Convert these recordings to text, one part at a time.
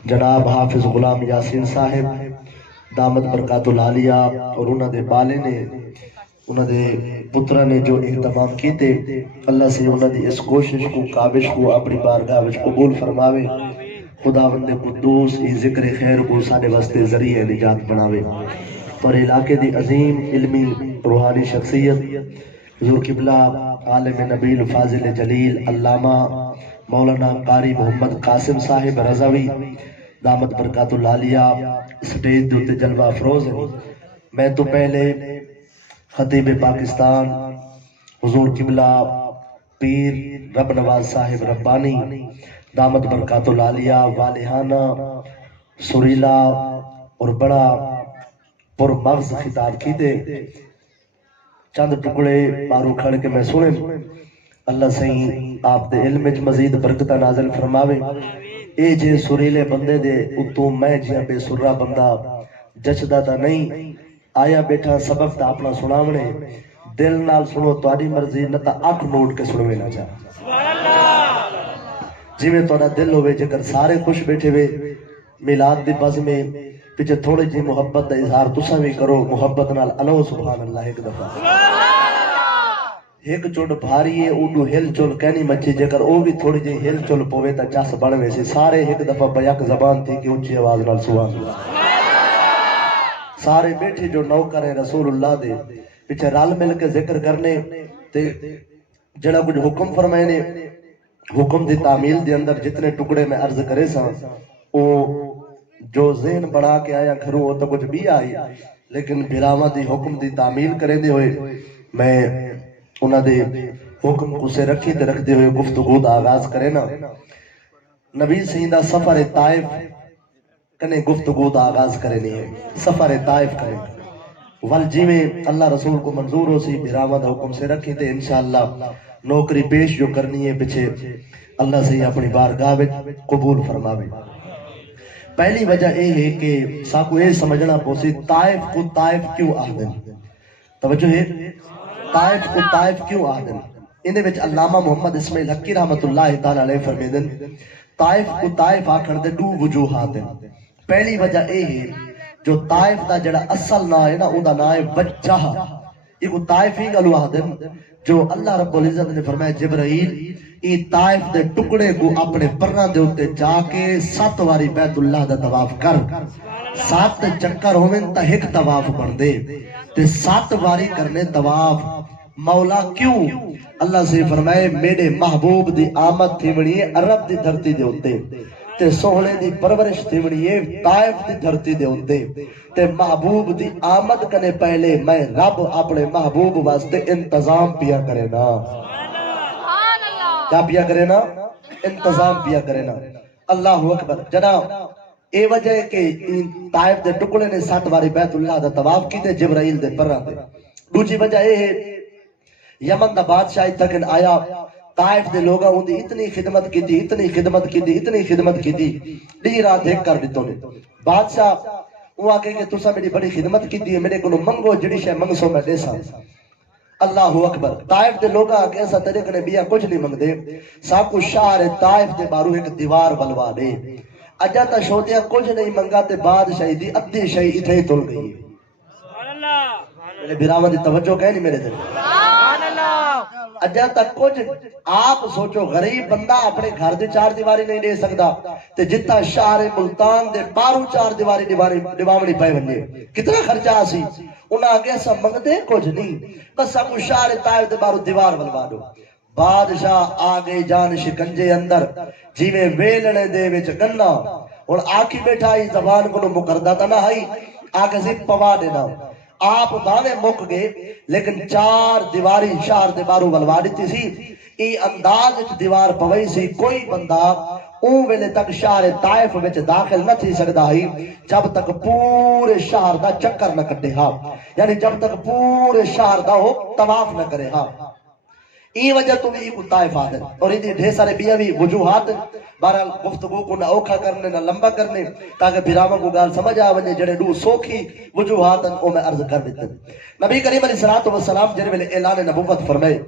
جناب حافظ غلام یاسین صاحب دامت برکات العالیہ اور انہوں دے بالے نے انہوں دے پترہ نے جو اہتمام کیتے، اللہ سے انہوں دی اس کوشش کو کاوش کو اپنی بارگاہ وچ قبول فرماوے۔ خداوند قدوس ای ذکر خیر کو ساڈے واسطے ذریعہ نجات بناوے اور علاقے دی عظیم علمی روحانی شخصیت حضور قبلہ عالم نبیل فاضل جلیل علامہ مولانا قاری محمد قاسم صاحب رضوی دامت برکات العالیہ سٹیج دوتے جلوہ افروز ہیں۔ میں تو پہلے خطیب پاکستان حضور قبلہ پیر رب نواز صاحب ربانی دامت برکات العالیہ والہانہ سریلا اور بڑا پر مغز خطاب کی دے چند ٹکڑے بارو کھڑ کے میں سنیں۔ اللہ سہی آپ دے علم وچ مزید برکتہ نازل فرماوے۔ اے جے سریلے بندے دے اتوں میں جیاں بے سرہ بندہ جچدا تا نہیں آیا بیٹھا سبق تا اپنا سناونے دل نال سنو تہاڈی مرضی نہ تا اکھ نوٹ کے سنوے نہ جا جی میں تہاڈا دل ہوئے جگر سارے خوش بیٹھے ہوئے میلاد دی بز میں پیچھے تھوڑی جی محبت دا اظہار تساں بھی کرو محبت نال الو سبحان اللہ ایک دفعہ ایک چوڑ بھاری ہے اوڈو ہل چول کہنی مچھی جگر او بھی تھوڑی جی ہل چول پوے تا چاس بڑھوے سی سارے ایک دفعہ بیک زبان تھی کہ اونچی آواز نال سبحان اللہ سارے بیٹھے جو نوکر ہیں رسول اللہ دے پیچھے رال مل کے ذکر کرنے تے جڑا کچھ حکم فرمائے نے حکم دی تعمیل دے اندر جتنے ٹکڑے میں عرض کرے سا او جو ذہن بڑھا کے آیا گھروں ہو تو کچھ بھی آئی لیکن بھراواں دی حکم دی تعمیل کریں دے ہوئے میں انہاں دے حکم کو سے رکھی تے رکھ دے ہوئے گفتگو دا آغاز کرے نا نبی سیدہ سفر طائف کنے گفتگو دا آغاز کرے نہیں ہے سفر طائف کرے والجی میں اللہ رسول کو منظور ہو سی بھراواں دا حکم سے رکھی تے انشاءاللہ نوکری پیش جو کرنی ہے پچھے اللہ سے اپنی بارگاہ وچ قبول فرماوے۔ پہلی وجہ یہ ہے کہ ساکو یہ سمجھنا پوسی طائف کو طائف کیوں آدن توجہ ہے طائف کو طائف کیوں آدن اندے وچ علامہ محمد اسماعیل حقی رحمت اللہ تعالی علیہ فرمیدن طائف کو طائف آکھن دے دو وجوہات ہیں۔ پہلی وجہ یہ ہے جو طائف دا جڑا اصل نا ہے نا اون دا نا ہے وجہ یہ کو طائف ہی گلو آدن جو اللہ رب العزت نے فرمایا جبرائیل ای طائف دے ٹکڑے کو اپنے پرنا دے ہوتے جا کے 7 واری بیت اللہ دا طواف کر 7 چکر ہوئیں تا ایک طواف بن دے تے 7 واری کرنے طواف مولا کیوں اللہ سے فرمائے میرے محبوب دی آمد تھی بڑی ہے عرب دی دھرتی دے ہوتے تے سوہلے دی پرورش تھی بڑی ہے طائف دی دھرتی دے ہوتے تے محبوب دی آمد کنے پہلے میں رب اپنے محبوب واسطے انتظام پیا کرے نا کیا پیا کرے نا انتظام پیا کرے نا اللہ اکبر جناب اے وجہ ہے کہ طائف دے ٹکڑے نے 7 واری بیت اللہ دا طواف کی تے جبرائیل دے پرہ دے دوسری وجہ یہ ہے یمن دا بادشاہ تک آیا طائف دے لوگا ہوندی اتنی خدمت کی دی اتنی خدمت کی دی اتنی خدمت کی دی ڈی رات دیکھ کر دیتوں نے بادشاہ وہ آگے کہ تُسا میری بڑی خدمت کی دی میرے کنو منگو جڑی شے منگسو میں دیسا اللہ اکبر طائف دے لوگا آگے ایسا طریقے نے بیا کچھ نہیں منگ دے ساکو شہر طائف دے بارو ایک دیوار بلوا دے اجا تا شودیا کچھ نہیں منگا تے بادشاہی دی ادھی شہی اتھے ہی تل گئی میرے برامہ دی توجہ کہہ نہیں میرے دل اجا تک کچھ آپ سوچو غریب بندہ اپنے گھر دے 4 دیواری نہیں دے سکتا تے جتا شہر ملتان دے بارو 4 دیواری دیوامنی پائے بننے کتنا خرچہ آسی انہاں آگے ایسا منگ دے کچھ نہیں بس ہم شہر طائف دے بارو دیوار بلوا دو بادشاہ آگے جان شکنجے اندر جیویں ویلنے دے وچ گنا اور آکی بیٹھائی زبان کو مکردہ تا نہ ہائی آگے زب پوا دینا آپ بانے مک گئے لیکن 4 دیواری شہر دے بارو بلوا دیتی سی ای انداز اچ دیوار پوئی سی کوئی بندہ اون ویلے تک شہر طائف وچ داخل نہ تھی سکتا ہی جب تک پورے شہر دا چکر نہ کٹے ہاں یعنی جب تک پورے شہر دا ہو طواف نہ کرے ہاں ای وجہ تو بھی کو طائف آدن اور یہ ڈھیر سارے بیا بھی وجوہات بہرحال گفتگو کو نہ اوکھا کرنے نہ لمبا کرنے تاکہ بھراما کو گال سمجھ آونے جڑے دو سوکھی وجوہات او میں عرض کر دیتے نبی کریم علیہ السلام جڑے ویلے اعلان نبوت فرمائے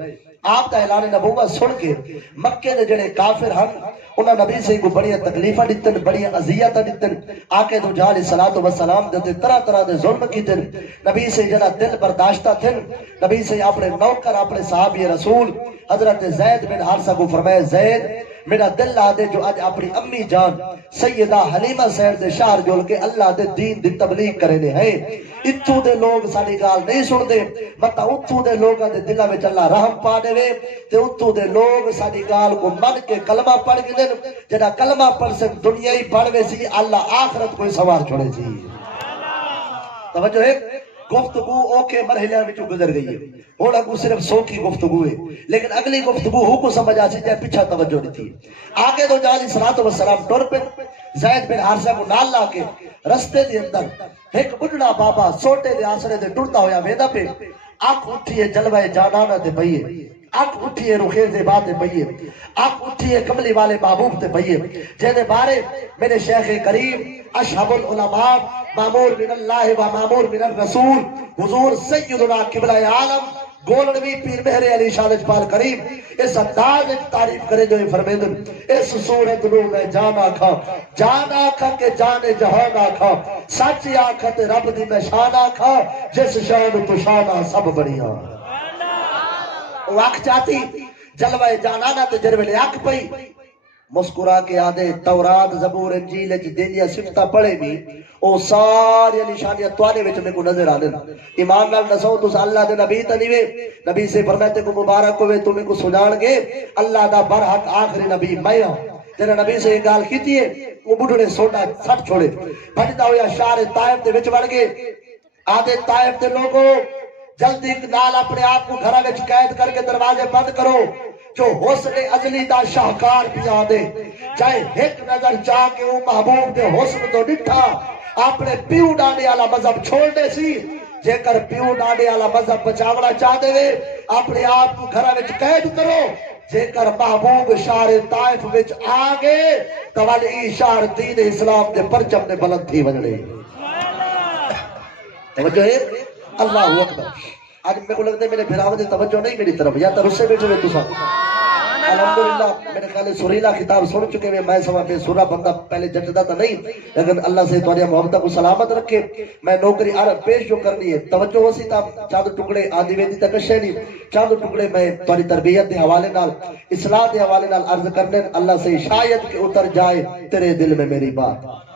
آپ دا اعلان نبوت سن کے مکے دے جڑے کافر ہن انہاں نبی سے کو بڑی تکلیفاں دتن بڑی اذیتاں دتن آقا دو جان علیہ الصلوۃ والسلام دے طرح طرح دے ظلم کیتن نبی سے جڑا دل برداشتہ تھن نبی سے اپنے نوکر اپنے صحابی رسول حضرت زید بن حارثہ کو فرمایا زید میرا دل آدے جو آج اپنی امی جان سیدہ حلیمہ سید دے شہر جول کے اللہ دے دین دی تبلیغ کرنے ہیں اتھو دے لوگ ساری گال نہیں سن دے مطا اتھو دے لوگاں دے دلہ میں اللہ رحم پا دے وے تے اتھو دے لوگ ساری گال کو من کے کلمہ پڑھ کے دن جنہ کلمہ پڑھ سے دنیا ہی پڑھ وے سی اللہ آخرت کوئی سوار چھوڑے سی توجہ ہے گفتگو اوکے مرحلے میں گزر گئی ہے اور اگو صرف سو کی گفتگو ہے لیکن اگلی گفتگو ہو کو سمجھ آسی جائے پیچھا توجہ نہیں تھی آگے دو جالی صلاۃ والسلام ٹور پہ زید بن حارثہ کو نال لا کے رستے دے اندر ایک بڑھڑا بابا سوٹے دے آسرے دے ٹرتا ہویا ویدا پہ آنکھ اٹھیے جلوہ جانانہ دے پئیے آنکھ اٹھیے رخیز بات پئیے آنکھ اٹھیے کملی والے محبوب تے پئیے جہدے بارے میرے شیخ کریم اشہب العلماء مامور من اللہ و مامور من الرسول حضور سیدنا قبلہ عالم گولنوی پیر مہر علی شاہ اجپال کریم اس انداز ایک تعریف کرے جو فرمیدن اس صورت نو میں جان آکھا کہ جان جہان آکھا سچ آکھا تے رب دی میں شان آکھا جس شان تو شانہ سب بڑھیا واقع چاہتی جلوہ جانانا تے جروے آنکھ پئی مسکرا کے آدھے تورات زبور انجیل دنیا صفتہ پڑھے بھی او ساری نشانیاں توانے وچ میں کو نظر آنے ایمان نال نسو تو اللہ دے نبی تنیوے نبی سے فرماتے کو مبارک ہوئے تمہیں کو سجان گے اللہ دا برحق آخری نبی میں تیرے نبی سے یہ گال کیتی ہے وہ بڑھڑے سوٹا سٹ چھوڑے بھٹتا ہویا شہر طائف دے وچ بڑھ گئے آدھے طائف دے لوگوں جلدی نال اپنے آپ کو گھرہ وچ قید کر کے دروازے بند کرو جو حسن ازلی دا شاہکار بھی آدھے چاہے ایک نظر چاہ کے وہ محبوب دے حسن تو نٹھا اپنے پیو ڈانے والا مذہب چھوڑنے سی جے کر پیو ڈانے والا مذہب بچاونا چاہ دے وے اپنے آپ کو گھرہ وچ قید کرو جے کر محبوب شہر طائف وچ آگے توالی شہر دین اسلام دے پرچم نے بلند تھی وجڑے توجہ ہے اللہ اکبر آج میں کو لگتا ہے میرے بھراو دے توجہ نہیں میری طرف یا ترسے بیٹھے ہوئے تو سب الحمدللہ میرے خیال سریلا خطاب سن چکے ہوئے میں سوا بے سورا بندہ پہلے جٹدا تھا نہیں لیکن اللہ سے تمہاری محبت کو سلامت رکھے میں نوکری عرب پیش جو کرنی ہے توجہ ہو سی تا چاند ٹکڑے آدھی ویدی تک شہری چاند ٹکڑے میں تمہاری تربیت دے حوالے نال اصلاح دے حوالے نال عرض کرنے اللہ سے شاید کہ اتر جائے تیرے دل میں میری بات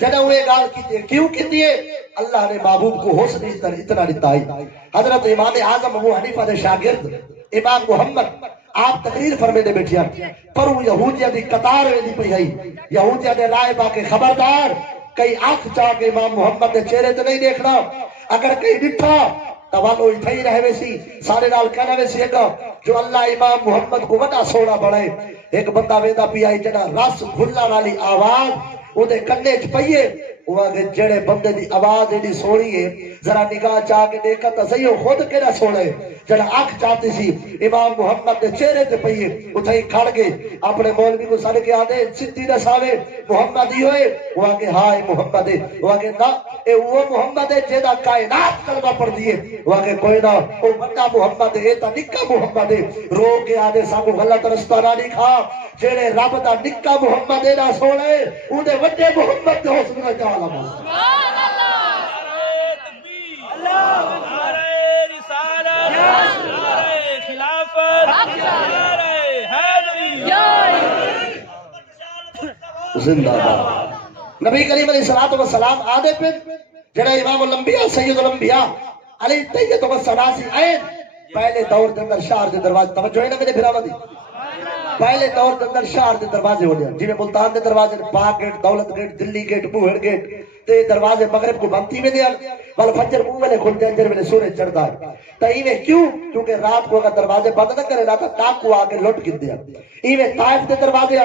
جنہ ہوئے گال کیتے کیوں کیتے اللہ نے محبوب کو حسن اتنا دیتا ہے حضرت امام اعظم ابو حنیفہ دے شاگرد امام محمد آپ تقریر فرمے دے بیٹھیا پر وہ یہودیہ دی قطار ہوئے دی پئی ہے یہودیہ دے رائے باقی خبردار کئی آنکھ چاہ کے امام محمد دے چہرے تے نہیں دیکھنا اگر کئی ڈٹھا توانو ہی تھئی رہے ویسی سارے نال کہنا ویسی ہے جو اللہ امام محمد کو وڈا سوڑا بڑھائے ایک بندہ ویدہ پی آئی جنا رس گھلا والی آواز وہ دے کنے چ پئیے وہ آگے جڑے بندے دی آواز ایڈی سوڑی ہے ذرا نگاہ چاہ کے دیکھا تا صحیح ہو خود کے نہ سوڑے جڑا آنکھ چاہتی سی امام محمد دے چہرے تے پئیے اتھائی کھڑ گئے اپنے مولوی کو سارے کے آدھے سدھی نہ ساوے محمد ہی ہوئے وہ آگے ہائے محمد ہے وہ آگے نا اے وہ محمد ہے جیدہ کائنات کلمہ پڑھ دیئے وہ آگے کوئی نہ وہ بڑا محمد ہے تا نکا محمد ہے رو کے آدھے سامو غلط رستہ نہ لکھا جیڑے رب دا نکا محمد ہے نہ سوڑے انہیں وڈے محمد دے حسن نہ جالا سبحان اللہ نعرہ رسالت نعرہ خلافت نعرہ حیدری زندہ باد نبی کریم علیہ السلام آدھے پہ جڑا امام الانبیاء سید الانبیاء علی طیب و سناسی آئین پہلے دور دندر شہر دے دروازے توجہ ہے نا میرے بھراوا دی پہلے دور دندر شہر دے دروازے ہو گیا جنہیں ملتان دے دروازے پاک گیٹ دولت گیٹ دلی گیٹ بوہڑ گیٹ تے دروازے مغرب کو بنتی میں دیا بل فجر منہ میں کھلتے انجر میں سورج چڑھتا ہے تا ایویں کیوں کیونکہ رات کو اگر دروازے بند نہ کرے لاتا ڈاکو آ کے لٹ گر دیا ایویں طائف دے دروازے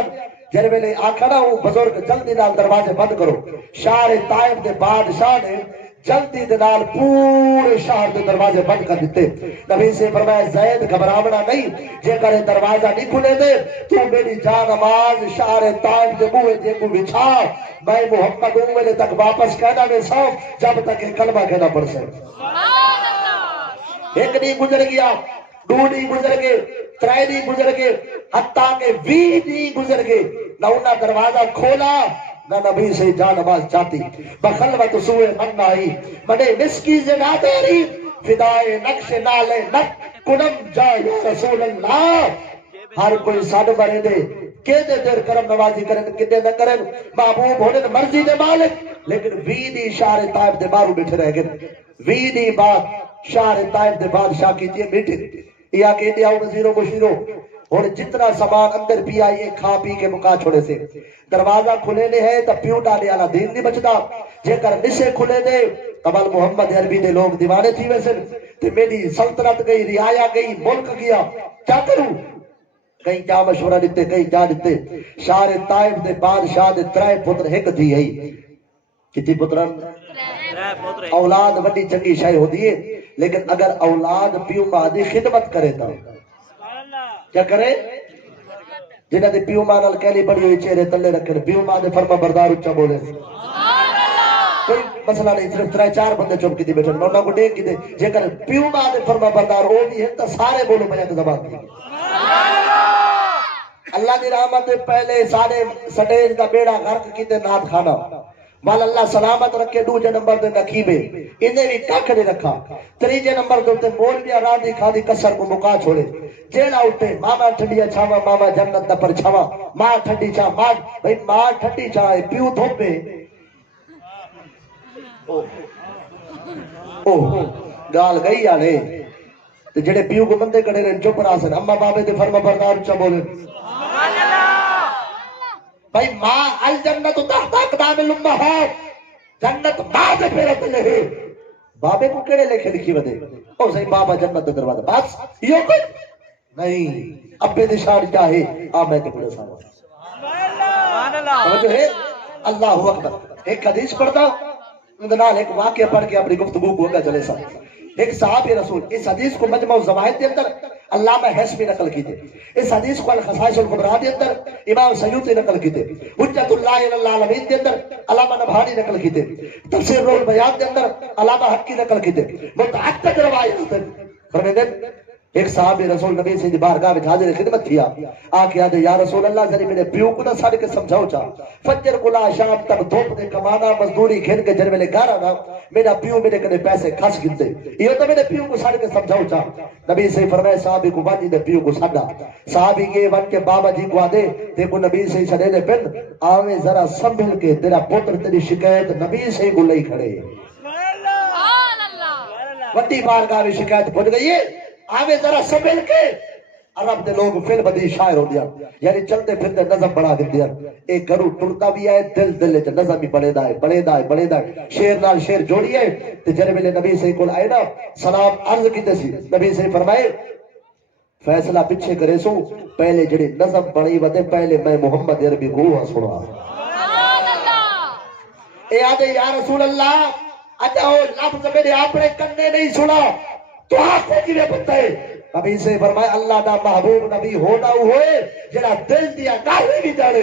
جر ویلے آکھا نا وہ بزرگ جلدی نال دروازے بند کرو شہر طائف دے بادشاہ نے جلدی دنال پورے شہر دے دروازے بند کر دیتے نبی سے فرمایا زید گھبراونا نہیں جے کرے دروازہ نہیں کھلے دے تو میری جان آواز شہر طائف دے بوئے جے کو بچھا میں محمد اولے تک واپس کہنا میں سو جب تک کلمہ کہنا پڑ سکے ایک نہیں گزر گیا 2 ڈی گزر گئے 3 ڈی گزر گئے حتیٰ کہ 20 ڈی گزر گئے نہ انہاں دروازہ کھولا نہ نبی سے جان آواز جاتی بخلوت سوئے من آئی منے مسکی زنا دیری فدائے نقش نالے نک کنم جا یا رسول اللہ ہر کوئی ساڑھ بڑے دے کہ دے دیر کرم نوازی کرن کدے نہ کرن محبوب ہونے مرضی دے مالک لیکن ویدی شہر طائف دے بارو بیٹھے رہ گئے ویدی بات شہر طائف دے بادشاہ کی تیے بیٹھے یا کہ دیا وزیروں مشیروں اور جتنا سامان اندر پی آئیے کھا پی کے مکا چھوڑے سے دروازہ کھلے نے ہے تب پیو ڈالے آلا دین نہیں بچتا جے کر نسے کھلے دے قبل محمد عربی دے لوگ دیوانے تھی ویسے تے میری سلطنت گئی رعایا گئی ملک گیا کیا کروں کہیں کیا مشورہ دیتے کہیں کیا دیتے شہر طائف دے بادشاہ دے 3 پتر ایک تھی ہے کتنی پتران اولاد وڈی چنگی شاہ ہو دیئے لیکن اگر اولاد پیو ماں دی خدمت کرے تا کیا کرے جنہ دے پیو ماں نال کہلی بڑی ہوئی چہرے تلے رکھنے پیو ماں دے فرما بردار اچھا بولے کوئی مسئلہ نہیں صرف 3-4 بندے چوب کی تھی بیٹھے نونا کو ڈیک کی تھی جے کر پیو ماں دے فرما بردار ہو بھی ہے تو سارے بولو میں ایک زبان دی اللہ دی رحمت پہلے سارے سٹیج کا بیڑا غرق کی تے نات کھانا مال اللہ سلامت رکھے 2 نمبر دے نقیبے انہیں بھی کھا کھڑے رکھا 3 نمبر دے مولوی راندی کھادی کسر کو مکا چھوڑے جیڑا اٹھے ماما ٹھنڈیا چھاوا ماما جنت دا پر چھاوا ماں ٹھنڈی چھا ماں بھئی ماں ٹھنڈی چھائے پیو دھوپے گال گئی آنے تو جڑے پیو کو بندے کڑے رہے چپ راسن اما بابے دے فرما بردار اچھا بولے بھائی ماں الجنت تحت اقدام الامہات جنت ماں دے پیرت لے بابے کو کڑے لکھے لکھی ودے او صحیح بابا جنت دے دروازہ بس یہ کوئی نہیں ابے دے شاڑ چاہے آمین دے بڑے سارا سمجھو ہے اللہ اکبر ایک حدیث پڑھتا اندنال ایک واقعہ پڑھ کے اپنی گفتگو کو ہوگا چلے ساتھ ایک صحابی رسول اس حدیث کو مجمع الزوائد دے اندر علامہ حسبی نقل کی تھے اس حدیث کو الخصائص الکبریٰ دے اندر امام سیوطی نقل کی تھے حجت اللہ العالمین دے اندر علامہ نبہانی نقل کی تھے تفسیر روح البیان دے اندر علامہ حقی نقل کی تھے متعدد روایات فرمیدے ایک صحابی رسول نبی سے بارگاہ میں حاضر خدمت کیا آکے آدھے یا رسول اللہ ذری میرے پیو کو نہ ساڑھ کے سمجھاؤ چاہ فجر کلا شام تک دھوپ دے کمانا مزدوری کھین کے جر میں لے گارا نا میرا پیو میرے کنے پیسے کھس گنتے یہ تو میرے پیو کو ساڑھ کے سمجھاؤ چاہ نبی سے فرمائے صحابی کو بانی دے پیو کو ساڑھا صحابی کے ون کے بابا جی کو آدھے دیکھو نبی سے سڑے دے پن آوے ذرا سنبھل کے تیرا پوتر تیری شکایت نبی سے گو لئی کھڑے وٹی بارگاہ میں شکایت پہنچ گئی ہے آگے ذرا سنبھل کے عرب دے لوگ فل بدی شاعر ہو دیا یعنی چلتے پھرتے نظم بڑھا دیا ایک گھرو ٹرتا بھی آئے دل دل چ نظم بھی بڑے دائے بڑے دائے بڑے دائے شیر نال شیر جوڑی ہے تے جرے ملے نبی سے کول آئے نا سلام عرض کی تسی نبی سے فرمائے فیصلہ پچھے کرے سو پہلے جڑے نظم بڑی ودے پہلے میں محمد عربی کو سنا اے آدھے یا رسول اللہ اچھا ہو لفظ میرے اپنے کنے نہیں سنا تو آپ کو کیویں پتہ ہے نبی سے فرمایا اللہ دا محبوب نبی ہونا ہوئے جڑا دل دیا گال بھی جانے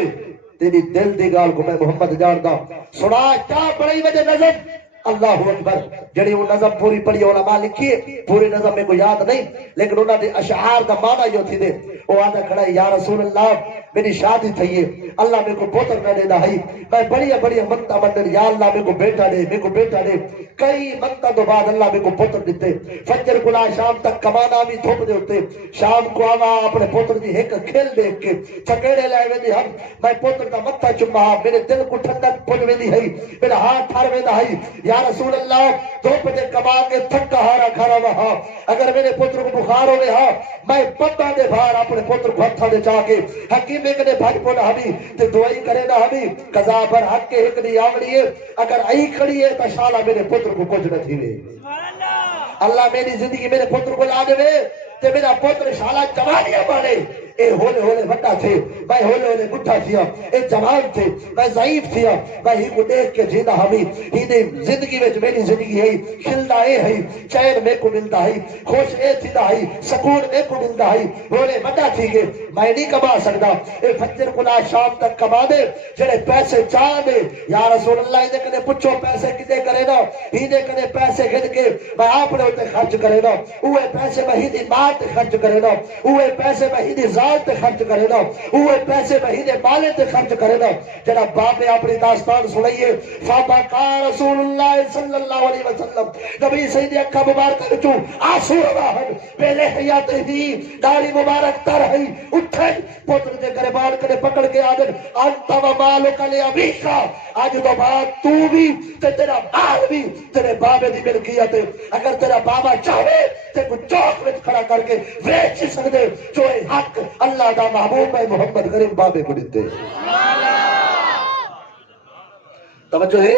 تیری دل دی گال کو میں محمد جاندا سنا کیا بڑی وجہ نظم اللہ اکبر جڑی وہ نظم پوری پڑھی علماء لکھی ہے پوری نظم میں کو یاد نہیں لیکن انہوں نے اشعار دا معنی جو تھی دے وہ آدھا کھڑا ہے یا رسول اللہ میری شادی تھی ہے اللہ میں کو پوتر نہ دینا ہے میں بڑی منتا مندر یا اللہ میں کو بیٹا دے میں کو بیٹا دے کئی منتا دو بعد اللہ میں کو پوتر دیتے فجر کلا شام تک کمانا بھی تھوپ دے ہوتے شام کو آوا اپنے پوتر دی ایک کھیل دیکھ کے چکیڑے لائے وے دی ہم میں پوتر دا متھا چما میرے دل کو ٹھنڈک پڑ وے دی ہے میرا ہاتھ ٹھار وے دا ہے یا رسول اللہ دھوپ دے کما کے تھکا ہارا کھارا وہاں اگر میرے پوتر کو بخار ہو گیا میں پتا دے بھار اپنے پوتر کو ہتھا دے چاہ کے حکیم نے بھاج پونا ہمیں تے دعائی کرے نا ہمیں قضا پر حق کے ایک دی آوڑی ہے اگر ای کھڑی ہے تو شالا میرے پوتر کو کچھ نہ تھی لے اللہ میری زندگی میرے پوتر کو لا دے تے میرا پوتر شالا جوانیاں بانے اے ہولے ہولے بڑا تھے میں ہولے ہولے بڑھا تھیا اے جوان تھے میں ضعیف تھیا میں ہی کو دیکھ کے جینا ہمی ہی دے زندگی میں میری زندگی ہے کھلدا اے ہے چین میں کو ملتا ہے خوش اے تھیدا ہے سکون میں کو ملتا ہے ہولے بڑا تھی گے میں نہیں کما سکدا اے فجر کو لا شام تک کما دے جڑے پیسے چاہ دے یا رسول اللہ دے کنے پوچھو پیسے کتے کرے نا ہی دے کنے پیسے گھن کے میں اپنے اوتے خرچ کرے نا اوے پیسے میں ہی دی ماں تے خرچ کرے نا اوے پیسے میں ہی دی ذات تے خرچ کرے نا اوے پیسے میں ہی دے مالے تے خرچ کرے نا جڑا باپ نے اپنی داستان سنائیے فاما کا رسول اللہ صلی اللہ علیہ وسلم نبی سید اکھا مبارک وچوں آنسو رواہن پہلے حیات ہی داڑھی مبارک تر ہے اٹھے پتر دے گریبان کنے پکڑ کے آدن انت و مالک لابیکا آج تو بعد تو بھی تے تیرا مال بھی تیرے بابے دی ملکیت ہے اگر تیرا بابا چاہے تے کو چوک میں کھڑا کر کے ویچ سکدے جو اے حق اللہ دا محبوب ہے محمد کریم بابے کو دیتے توجہ ہے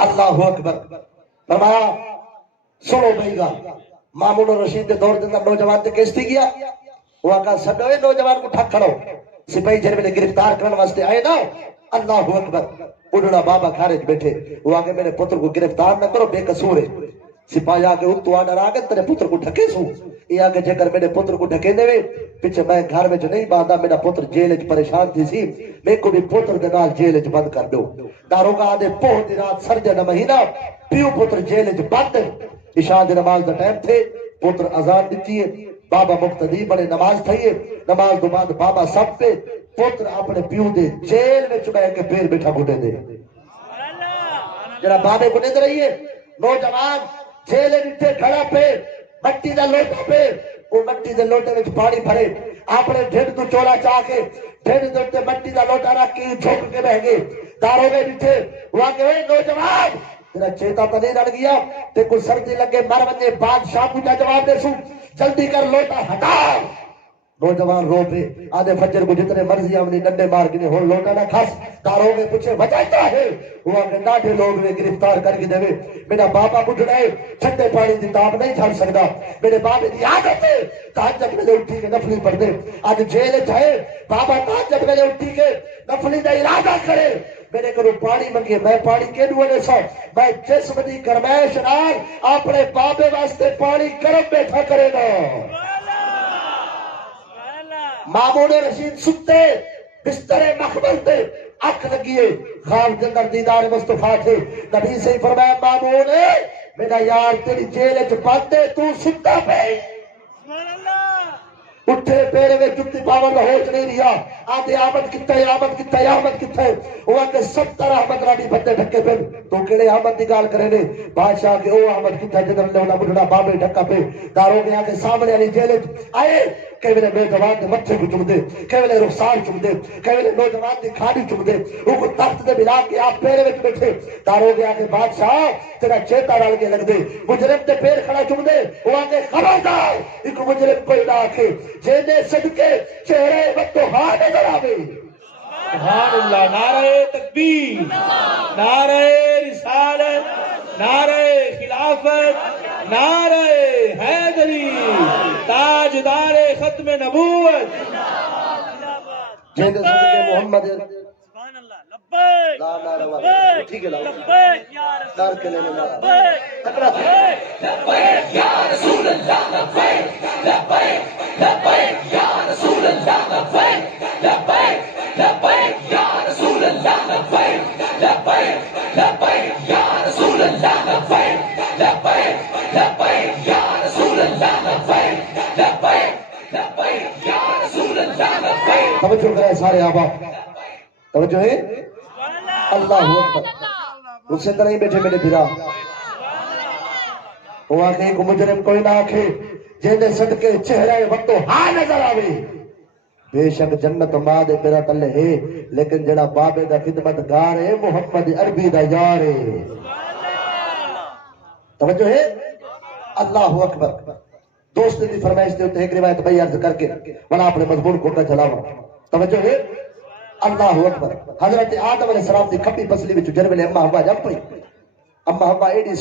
اللہ اکبر فرمایا سنو بھائی گا مامون رشید دے دور دے اندر نوجوان تے کیس تھی گیا وہ آقا سڈوے نوجوان کو ٹھک کھڑو سپاہی جن میں گرفتار کرنے واسطے آئے نا اللہ اکبر اڑنا بابا خارج بیٹھے وہ آگے میرے پتر کو گرفتار نہ کرو بے قصور ہے سپاہی آگے اتو آڈر آگے تیرے پتر کو ڈھکے سو یہ آگے جے کر میرے پتر کو ڈھکے دے پیچھے میں گھر میں جو نہیں باندھا میرا پتر جیل وچ پریشان تھی سی میں کو بھی پتر دے نال جیل وچ بند کر دو داروگا آدھے پوہ دی رات سرجن مہینہ پیو پتر جیل وچ بند عشاء دی نماز دا ٹائم تھے پتر اذان دیتی ہے بابا مقتدی بڑے نماز تھئیے نماز دو بعد بابا سب پہ پتر اپنے پیو دے جیل میں چکائے کے پیر بیٹھا گھٹے دے جڑا بابے کو نیند رہی ہے نوجوان جیل نیٹھے کھڑا پہ مٹی دا لوٹا پہ وہ مٹی دے لوٹے وچ پانی بھرے اپنے ڈھڈ تو چولا چاہ کے ڈھڈ دے تے مٹی دا لوٹا رکھ کے جھک کے بہ گئے داروگے نیٹھے وہاں کہ اے نوجوان تیرا چیتا تو نہیں لڑ گیا تے کوئی سردی لگے مر ونجے بادشاہ کو جواب دے سو جلدی کر لوٹا ہٹا نوجوان رو پہ آدھے فجر کو جتنے مرضی اپنی ڈنڈے مار کے ہو لوٹا نہ کھس داروگے پوچھے وجہ کیا ہے وہ آگے ڈاڈے لوگ نے گرفتار کر کے دے میرا بابا بڑھنا ہے ٹھنڈے پانی دی تاب نہیں جھل سکتا میرے بابے دی عادت ہے تہجد میں اٹھی کے نفلی پڑھ دے آج جیل چاہے بابا تہجد میں اٹھی کے نفلی دا ارادہ کرے میرے کو پانی منگے میں پانی کے دونے سو میں جسم دی گرمائش نال اپنے بابے واسطے پانی گرم بیٹھا کرے گا مامون رشید ستے بستر مخبل تے اکھ لگیے خواب کے اندر دیدار مصطفیٰ تھے نبی سے فرمایا مامون میرا یار تیری جیل چ بند ہے تو ستا پہ اٹھے پیرے میں جتی پاور کا ہوش نہیں رہا آدھے آمد کتا ہے آمد کتا ہے آمد کتا ہے وہ آگے 70 احمد رابی بندے ڈھکے پہ تو کیڑے آمد دی گال کرے نے بادشاہ کے او آمد کتا ہے جدر لے بڑھنا بابے ڈھکا پہ داروں کے آگے سامنے علی جیل آئے کہ میرے نوجوان دے متھے کو چم دے کہ میرے رخسار چم دے کہ میرے نوجوان دی کھاڑی چم دے وہ کو تخت دے ملا کے آپ پیرے وچ بیٹھے داروں کے آگے بادشاہ تیرا چیتا ڈال کے لگ دے مجرم تے پیر کھڑا چم دے وہ آگے خبردار ایک مجرم کوئی نہ آکھے جینے صدقے چہرے وقتو ہاں نظر آوے سبحان اللہ نعرہ تکبیر نعرہ رسالت نعرہ خلافت نعرہ حیدری تاجدار ختم نبوت جینے صدقے محمد سبحان اللہ لبیک لا لا روا ٹھیک ہے لا لبیک یا رسول دار کے لینے لا لبیک تکڑا لبیک یا رسول اللہ لبیک لبیک لبیک یا رسول اللہ لبیک لبیک لبیک یا رسول اللہ لبیک لبیک لبیک یا رسول اللہ لبیک لبیک لبیک یا رسول اللہ لبیک لبیک لبیک یا رسول اللہ لبیک توجہ کرے سارے آبا توجہ ہے اللہ اکبر اس سے طرح ہی بیٹھے میرے بھرا وہ آگے ایک مجرم کوئی نہ آکھے جینے صدقے چہرے وقتو ہاں نظر آوے بے شک جنت ماں دے پیرا تلے ہے لیکن جڑا بابے دا خدمت گار ہے محمد عربی دا یار ہے توجہ ہے اللہ اکبر دوست دی فرمائش دے ہوتے ایک روایت بھائی عرض کر کے ولا اپنے مضمون کو کا چلاوا توجہ ہے اللہ اکبر حضرت آدم علیہ السلام دی کھپی پسلی وچ جنم لے اما ہوا جب پئی اما ہوا ایڈی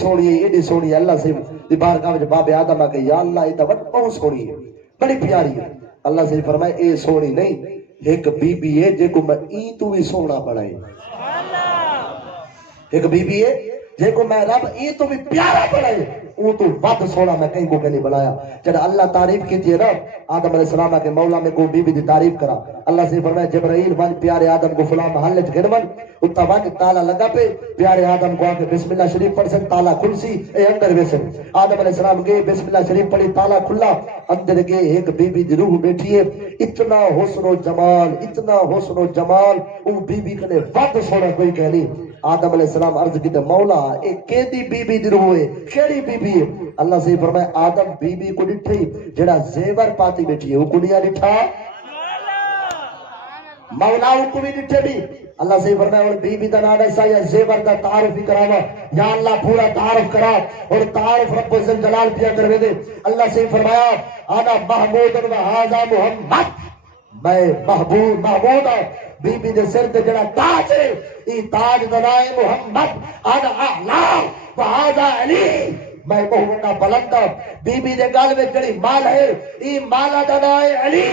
سونی اللہ سے دی بارگاہ وچ بابے آدم آ کے یا اللہ یہ تے بہت سونی ہے بڑی پیاری ہے اللہ سے فرمائے اے سونی نہیں ایک بی بی ہے جے کو میں ای تو بھی سونا بنائے ایک بی بی ہے جے کو میں رب ای تو بھی پیارا بنائے وہ تو ود سونا میں کہیں کو نہیں بنایا. جب اللہ تعریف کی تھی رب آدم علیہ السلام کے مولا میں کو بی بی دی تعریف کرا. اللہ سے فرمایا جبرائیل ون پیارے آدم کو فلاں محلے چ گھن ون اتا ون تالا لگا پہ پیارے آدم کو آکے بسم اللہ شریف پڑھ سن تالا کھل سی اے اندر ویسن. آدم علیہ السلام گئے بسم اللہ شریف پڑھی تالا کھلا اندر گئے ایک بی بی دی روح بیٹھی ہے اتنا حسن و جمال اتنا حسن و جمال وہ بی بی کنے ود سونا کوئی کہہ نہیں. آدم علیہ السلام عرض کی تے مولا ایک کیدی بی بی دی روح ہے کیڑی بی بی ہے. اللہ سے فرمایا آدم بی بی کو ڈٹھی جڑا زیور پاتی بیٹھی ہے وہ کڑیا ڈٹھا مولا کو بھی ڈٹھے بھی. اللہ سے فرمایا اور بی بی دا نام ایسا یا زیور دا تعارف ہی کراوا یا اللہ پورا تعارف کرا اور تعارف رب العزت جلال پیا کروے دے. اللہ سے فرمایا انا محمود و ھذا محمد میں محبوب محمود ہوں بی بی دے سر تے جڑا تاج ہے ای تاج دا نام محمد انا اعلی و ھذا علی میں محمد بلند بی بی دے گل وچ جڑی مال ہے ای مالا دا نام علی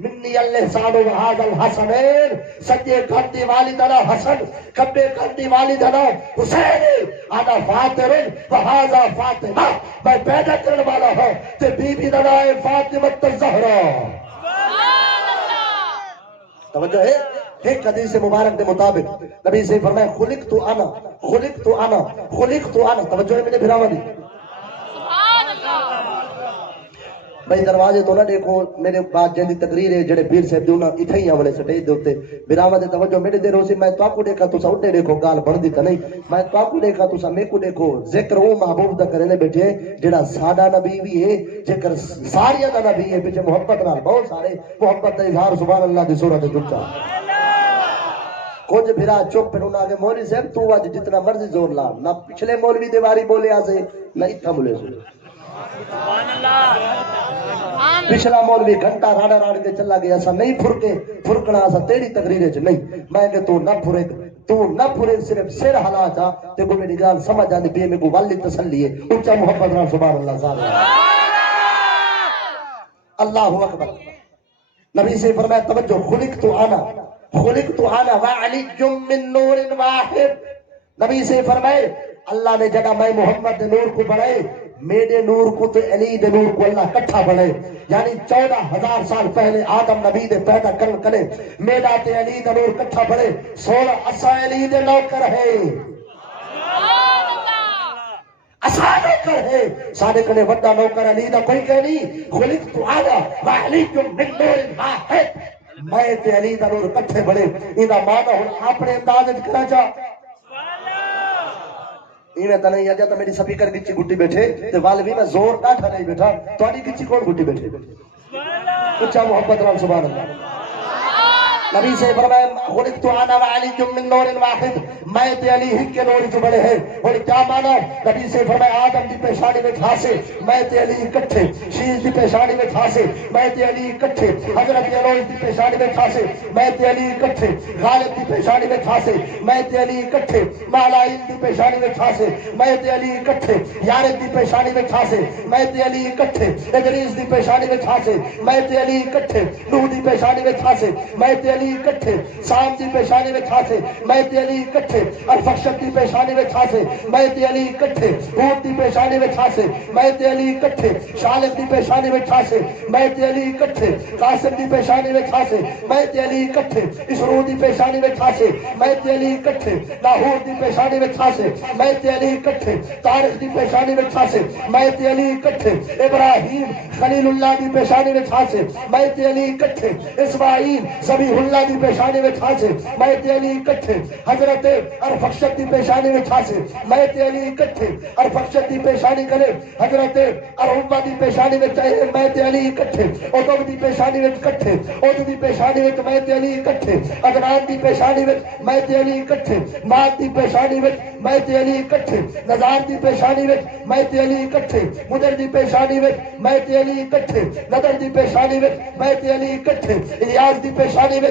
منی اللسان و ھذا الحسنین سجے گھر دی والد دا حسن کبے گھر دی والد دا حسین انا فاطر و ھذا فاطمہ میں پیدا کرنے والا ہوں تے بی بی دا نام فاطمہ الزہرا. توجہ ہے ایک حدیث مبارک دے مطابق نبی سے فرمایا خلق تو انا خلق تو انا خلق تو انا. توجہ ہے میرے بھراواں دی سبحان اللہ. بھائی دروازے تو نہ دیکھو میرے بات جن دی تقریر ہے جڑے پیر صاحب دی انہاں ایتھے ہی والے سٹیج دے اوتے بھراواں دے توجہ میرے دے روسی میں تو کو دیکھا تو سوٹے دیکھو گال بندی تے نہیں میں تو کو دیکھا تو میں کو دیکھو ذکر او محبوب دا کرنے بیٹھے جڑا ساڈا نبی بھی ہے ذکر ساریاں دا نبی ہے پیچھے محبت نال بہت سارے محبت دا اظہار سبحان اللہ دی سورت جڑتا کچھ بھرا چپ پھر انہاں کے مولوی صاحب تو اج جتنا مرضی زور لا نہ پچھلے مولوی دیواری بولے آسے نہ اتھا بولے سے سبحان اللہ. پچھلا مولوی گھنٹہ راڑا راڑ کے چلا گیا سا نہیں پھرکے پھرکنا سا تیری تقریر چ نہیں میں کہ تو نہ پھرے صرف سر ہلا جا تے کو میری گل سمجھ آندی پی میں کو والی تسلی ہے اونچا محبت نال سبحان اللہ صاحب اللہ اکبر. نبی سے فرمایا توجہ خلق تو انا وعلی من نور واحد. نبی سے فرمائے اللہ نے جگہ میں محمد نور کو بڑھائے میرے نور کو تو علی دے نور کو اللہ کٹھا بڑھے یعنی 14,000 سال پہلے آدم نبی دے پیدا کرے میرا تے علی دے نور کٹھا بڑھے 16 اسا علی دے نوکر ہے اسا نوکر ہے سارے کنے وڈا نوکر علی دا کوئی کہ نہیں. خلق تو انا وعلیکم من نور واحد میں تے علی دا نور کٹھے بڑھے ایندا معنی ہن اپنے انداز وچ کرا چا ایویں تے نہیں اجا تے میری سپیکر گچی گٹی بیٹھے تے وال بھی میں زور ڈاٹھا نہیں بیٹھا تہاڈی گچی کون گٹی بیٹھے اونچا محبت نال سبحان اللہ. نبی سے فرمایا خلق تو انا وعلیکم من نور واحد میں تے علی ہی کے نور جو بڑے ہیں. اور کیا معنی نبی سے فرمایا آدم دی پیشانی میں ٹھاسے میں تے علی اکٹھے شیش دی پیشانی میں ٹھاسے میں تے علی اکٹھے حضرت عروج دی پیشانی میں ٹھاسے میں تے علی اکٹھے غالب دی پیشانی میں ٹھاسے میں تے علی اکٹھے مالائن دی پیشانی میں ٹھاسے میں تے علی اکٹھے یارد دی پیشانی میں ٹھاسے میں تے علی اکٹھے ادریس دی پیشانی میں ٹھاسے میں تے علی اکٹھے نوح دی پیشانی میں ٹھاسے میں تے علی اکٹھے سام دی پیشانی میں ٹھاسے میں تے علی اکٹھے ارفخشد دی پیشانی میں ٹھاسے میں تے علی اکٹھے ہود دی پیشانی میں ٹھاسے میں تے علی اکٹھے شالب دی پیشانی میں ٹھاسے میں تے علی اکٹھے قاسم دی پیشانی میں ٹھاسے میں تے علی اکٹھے اسرو دی پیشانی میں ٹھاسے میں تے علی اکٹھے لاہور دی پیشانی میں ٹھاسے میں تے علی اکٹھے طارق دی پیشانی میں ٹھاسے میں تے علی اکٹھے ابراہیم خلیل اللہ دی پیشانی میں ٹھاسے میں تے علی اکٹھے اسماعیل ذبیح اللہ دی پیشانی میں ٹھاسے میں تے علی اکٹھے حضرت ارفخشد دی پیشانی میں ٹھاسے میں تے علی اکٹھے ارفخشد دی پیشانی کرے حضرت ارحمہ دی پیشانی میں چاہے میں تے علی اکٹھے ادب دی پیشانی میں اکٹھے ادب دی پیشانی میں میں تے علی اکٹھے ادنان دی پیشانی میں میں تے علی اکٹھے ماد دی پیشانی میں میں تے علی اکٹھے نظار دی پیشانی میں میں تے علی اکٹھے مدر دی پیشانی میں میں تے علی اکٹھے نظر دی پیشانی میں میں تے علی اکٹھے الیاس دی پیشانی میں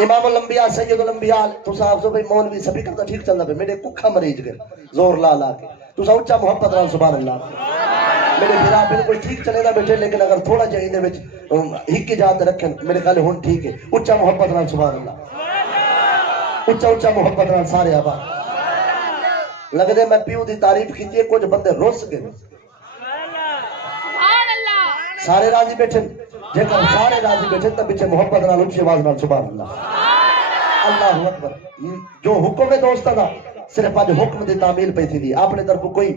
امام الانبیاء سید الانبیاء تو صاحب سے بھئی مولوی سبھی کرتا ٹھیک چلتا پہ میرے ککھا مریض گئے زور لا لا کے تو صاحب اچھا محبت رہا سبحان اللہ میرے بھیرا بالکل ٹھیک چلے گا بیٹھے لیکن اگر تھوڑا چاہیے دے وچ ہک جاتے رکھیں میرے خیال ہون ٹھیک ہے اچھا محبت رہا سبحان اللہ اچھا محبت رہا سارے آبا لگ دے میں پیو دی تعریف کیجئے کچھ بندے روس گئے سارے راضی بیٹھے جے کر سارے راضی بیٹھے تب پیچھے محبت نال اچھی آواز نال سبحان اللہ اللہ اکبر جو حکم ہے دوستہ دا صرف آج حکم دی تعمیل پہ تھی دی آپ نے طرف کوئی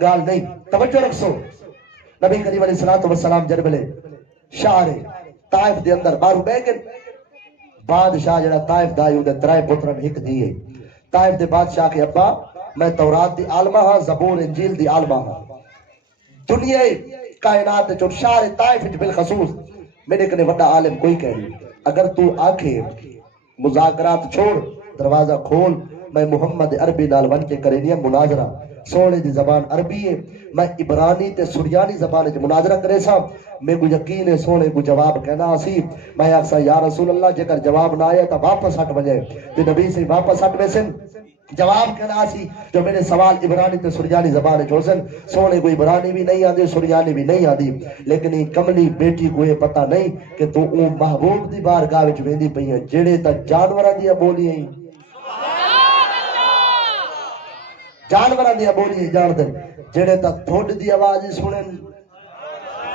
گال نہیں توجہ رکھ سو نبی کریم علیہ السلام جربلے شاعر طائف دے اندر بارو بیگن بادشاہ جڑا طائف دا یوں دے ترائے پترن ہک دیئے طائف دے بادشاہ کے ابا میں تورات دی عالمہ ہاں زبور انجیل دی عالمہ ہاں دنیا کائنات چوٹ شاعر طائف بالخصوص میرے کنے وڈا عالم کوئی کہہ رہی اگر تو آنکھیں مذاکرات چھوڑ دروازہ کھول میں محمد عربی نال ون کے کرینیا مناظرہ سونے دی زبان عربی ہے میں عبرانی تے سریانی زبان جو مناظرہ کرے سا میں کو یقین ہے سونے کو جواب کہنا سی میں آکسا یا رسول اللہ جے کر جواب نہ آیا تا واپس ہٹ بجائے تے نبی سے واپس ہٹ ویسن جواب کہنا سی جو میرے سوال عبرانی تے سریانی زبان ہے جوسن سونے کوئی عبرانی بھی نہیں آدھی سریانی بھی نہیں آدھی لیکن یہ کملی بیٹی کو یہ پتہ نہیں کہ تو او محبوب دی بارگاہ وچ ویندی پئی ہے جڑے تا جانوراں دی بولی ہیں جانوراں دی بولی جان دے جڑے تا تھوڑ دی آواز سنن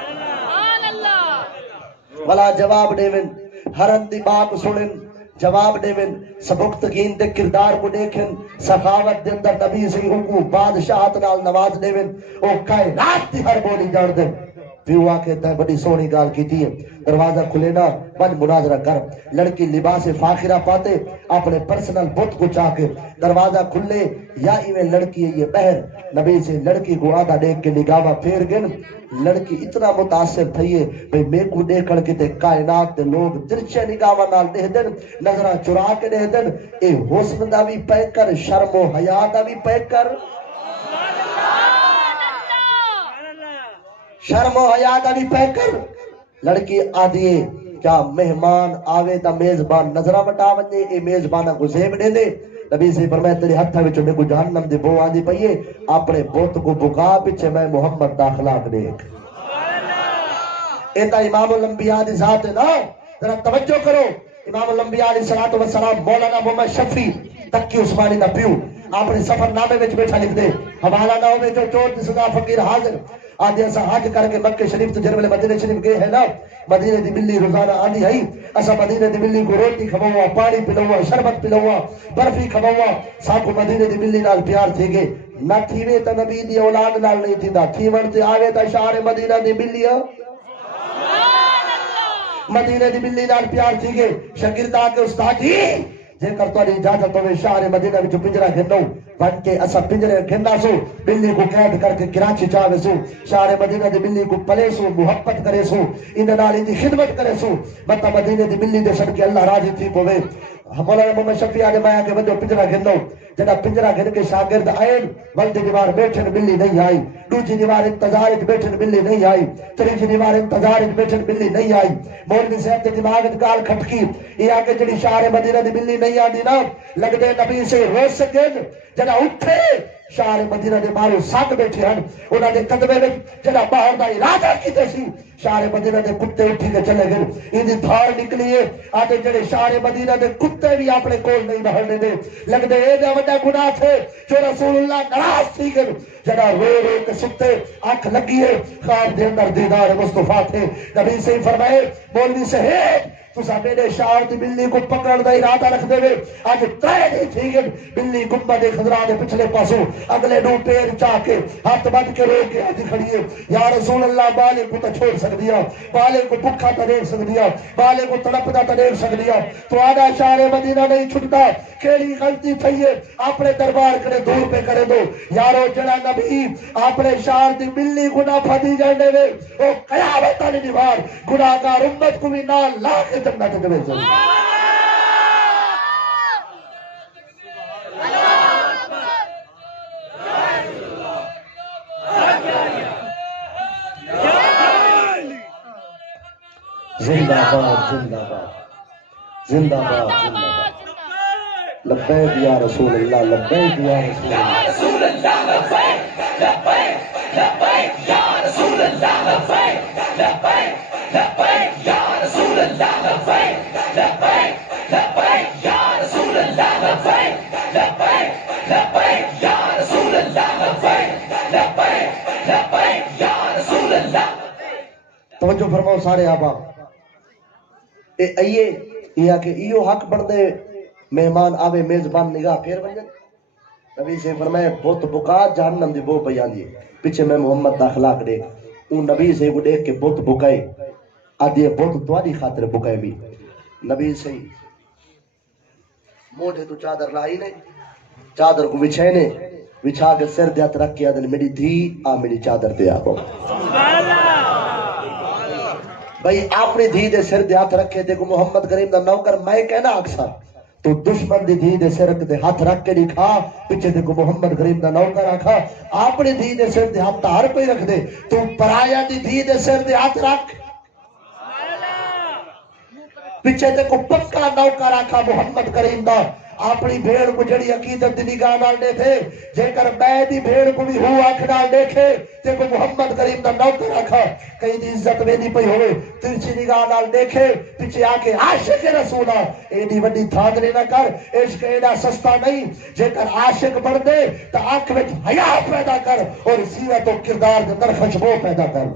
سبحان اللہ ولا جواب دیون ہرن دی بات سنن جواب دیون سبکتگین دے کردار کو دیکھن سخاوت دے اندر نبی سے حکم بادشاہت نال نواز دیون او کائنات دی ہر بولی جان دے پیو آکے تے بڑی سونی گال کی تھی دروازہ کھلے نا بن مناظرہ کر لڑکی لباس فاخرہ پاتے اپنے پرسنل بت کو چاہ کے دروازہ کھلے یا ایویں لڑکی ہے یہ بہر نبی سے لڑکی کو آدھا دیکھ کے نگاہ پھیر گن لڑکی اتنا متاثر تھئی ہے بھئی میں کو دیکھن کے تے کائنات دے لوگ ترچے نگاہ نال دے دن نظرہ چرا کے دے دن اے حسن دا بھی پے کر شرم و حیا دا بھی پے کر شرم و حیا دا بھی پے کر لڑکی آدھیے کیا مہمان آوے تا میزبان نظرہ بٹا ونجے اے میزبانہ کو زیب دے دے نبی سے فرمایا تیرے ہتھا وچوں میں کو جہنم دی بو آندی پئی ہے اپنے بت کو بکا پیچھے میں محمد دا اخلاق دیکھ اے تا امام الانبیاء دی ذات ہے نا ذرا توجہ کرو امام الانبیاء علیہ السلام مولانا محمد شفیع تقی عثمانی دا پیو اپنے سفر نامے وچ بیٹھا لکھ دے حوالہ نہ ہوے جو چور دی سزا فقیر حاضر آدھے اسا حج کر کے مکہ شریف تو جرملے مدینہ شریف گئے ہیں نا مدینہ دی ملی روزانہ آدھی ہے اسا مدینہ دی ملی کو روٹی کھواوا پانی پلاوا شربت پلاوا برفی کھواوا ساکو مدینہ دی ملی نال پیار تھے گے نہ تھیوے تا نبی دی اولاد نال نہیں تھی دا تھیون تے آوے تا شعر مدینہ دی ملی مدینہ دی ملی نال پیار تھی گے شاگرداں کے استاد جی جے کر تو اجازت ہوے شہر مدینہ وچ پنجرا گھنو بن کے اسا پنجرے گھننا سو بلی کو قید کر کے کراچی چاوے سو شہر مدینہ دی بلی کو پلے سو محبت کرے سو ان نال دی خدمت کرے سو متا مدینہ دی بلی دے صدقے اللہ راضی تھی پوے مولانا محمد شفیع نے مایا کہ وجو پنجرا گھنو جڑا پنجرا گھن کے شاگرد آئے ولدی دیوار بیٹھن بلی نہیں آئی دوسری دیوار انتظار وچ بیٹھن بلی نہیں آئی تیسری دیوار انتظار وچ بیٹھن بلی نہیں آئی مولوی صاحب دے دماغ وچ گال کھٹکی یہ آ کے جڑی شہر مدینہ دی بلی نہیں آندی نا لگدے نبی سے روس سکن جڑا اٹھے شہر مدینہ دے باہر سات بیٹھے ہیں انہاں دے قدمے وچ جڑا باہر دا ارادہ کیتے سی شہر مدینہ دے کتے اٹھی کے چلے گئے ایندی دھار نکلی ہے آتے جڑے شہر مدینہ دے کتے بھی اپنے کول نہیں بہرنے دے لگدے اے دا وڈا گناہ تھے جو رسول اللہ ناراض تھی گئے جڑا رو رو کے ستے آنکھ لگی ہے خواب دے اندر دیدار مصطفیٰ تھے نبی سے فرمائے مولوی صاحب تسا میرے شاعر دی بلی کو پکڑ دا ارادہ رکھ دے وے اج ترے نہیں تھی گئے بلی گنبد خضرا دے پچھلے پاسوں اگلے نو پیر چاہ کے ہاتھ بند کے رو کے اج کھڑی ہے یا رسول اللہ بالے کو تو چھوڑ سکدیا بالے کو بھکھا تو دیکھ سکدیا بالے کو تڑپدا تو دیکھ سکدیا تو آدھا شہر مدینہ نہیں چھٹتا کیڑی غلطی تھی ہے اپنے دربار کرے دور پہ کرے دو یارو جڑا نبی اپنے شاعر دی بلی کو نہ پھدی جاندے وے او قیامت والی دیوار گناہگار امت کو بھی نال لا کے جنت کے میں چل زندہ باد زندہ باد زندہ باد زندہ باد لبیک یا رسول اللہ لبیک یا رسول اللہ رسول اللہ لبیک لبیک لبیک یا رسول اللہ لبیک لبیک لبیک یا رسول اللہ لبیک لبیک لبیک یا رسول اللہ لبیک لبیک لبیک یا رسول اللہ لبیک لبیک لبیک یا رسول اللہ توجہ فرماؤ سارے آبا اے آئیے یہ کہ ایو حق بڑھ دے مہمان آوے میزبان نگاہ پھر ونجن نبی سے فرمائے بہت بکا جہنم دی بو بیان دی پیچھے میں محمد دا اخلاق دیکھ اون نبی سے کو دیکھ کے بہت بکائے آدھی بہت دواری خاطر بکائے بھی نبی سے موٹے تو چادر لائی نے چادر کو بچھائے نے بچھا کے سر دے ہاتھ رکھ کے آدھے میری دھی آ میری چادر دے آبو بھئی اپنی دھی دے سر دے ہاتھ رکھے تے کو محمد کریم دا نوکر میں کہنا اکثر تو دشمن دی دھی دے سر دے ہاتھ رکھ کے دکھا پیچھے تے کو محمد کریم دا نوکر آکھا اپنی دھی دے سر دے ہاتھ ہر کوئی رکھ دے تو پرایا دی دھی دے سر دے ہاتھ رکھ پیچھے تے کو پکا نوکر آکھا محمد کریم دا اپنی بھیڑ کو جڑی عقیدت دی نگاہ نال دیکھے جے کر میں دی بھیڑ کو بھی ہو آنکھ نال دیکھے تے کو محمد کریم دا نوکر آکھا کہیں دی عزت ویندی پئی ہوئے ترچی نگاہ نال دیکھے پیچھے آ کے عاشق رسولہ ایڈی وڈی تھاندری نہ کر عشق ایڈا سستا نہیں جے کر عاشق بڑھ دے تا آنکھ وچ حیا پیدا کر اور سیرت و کردار دے اندر خوشبو پیدا کر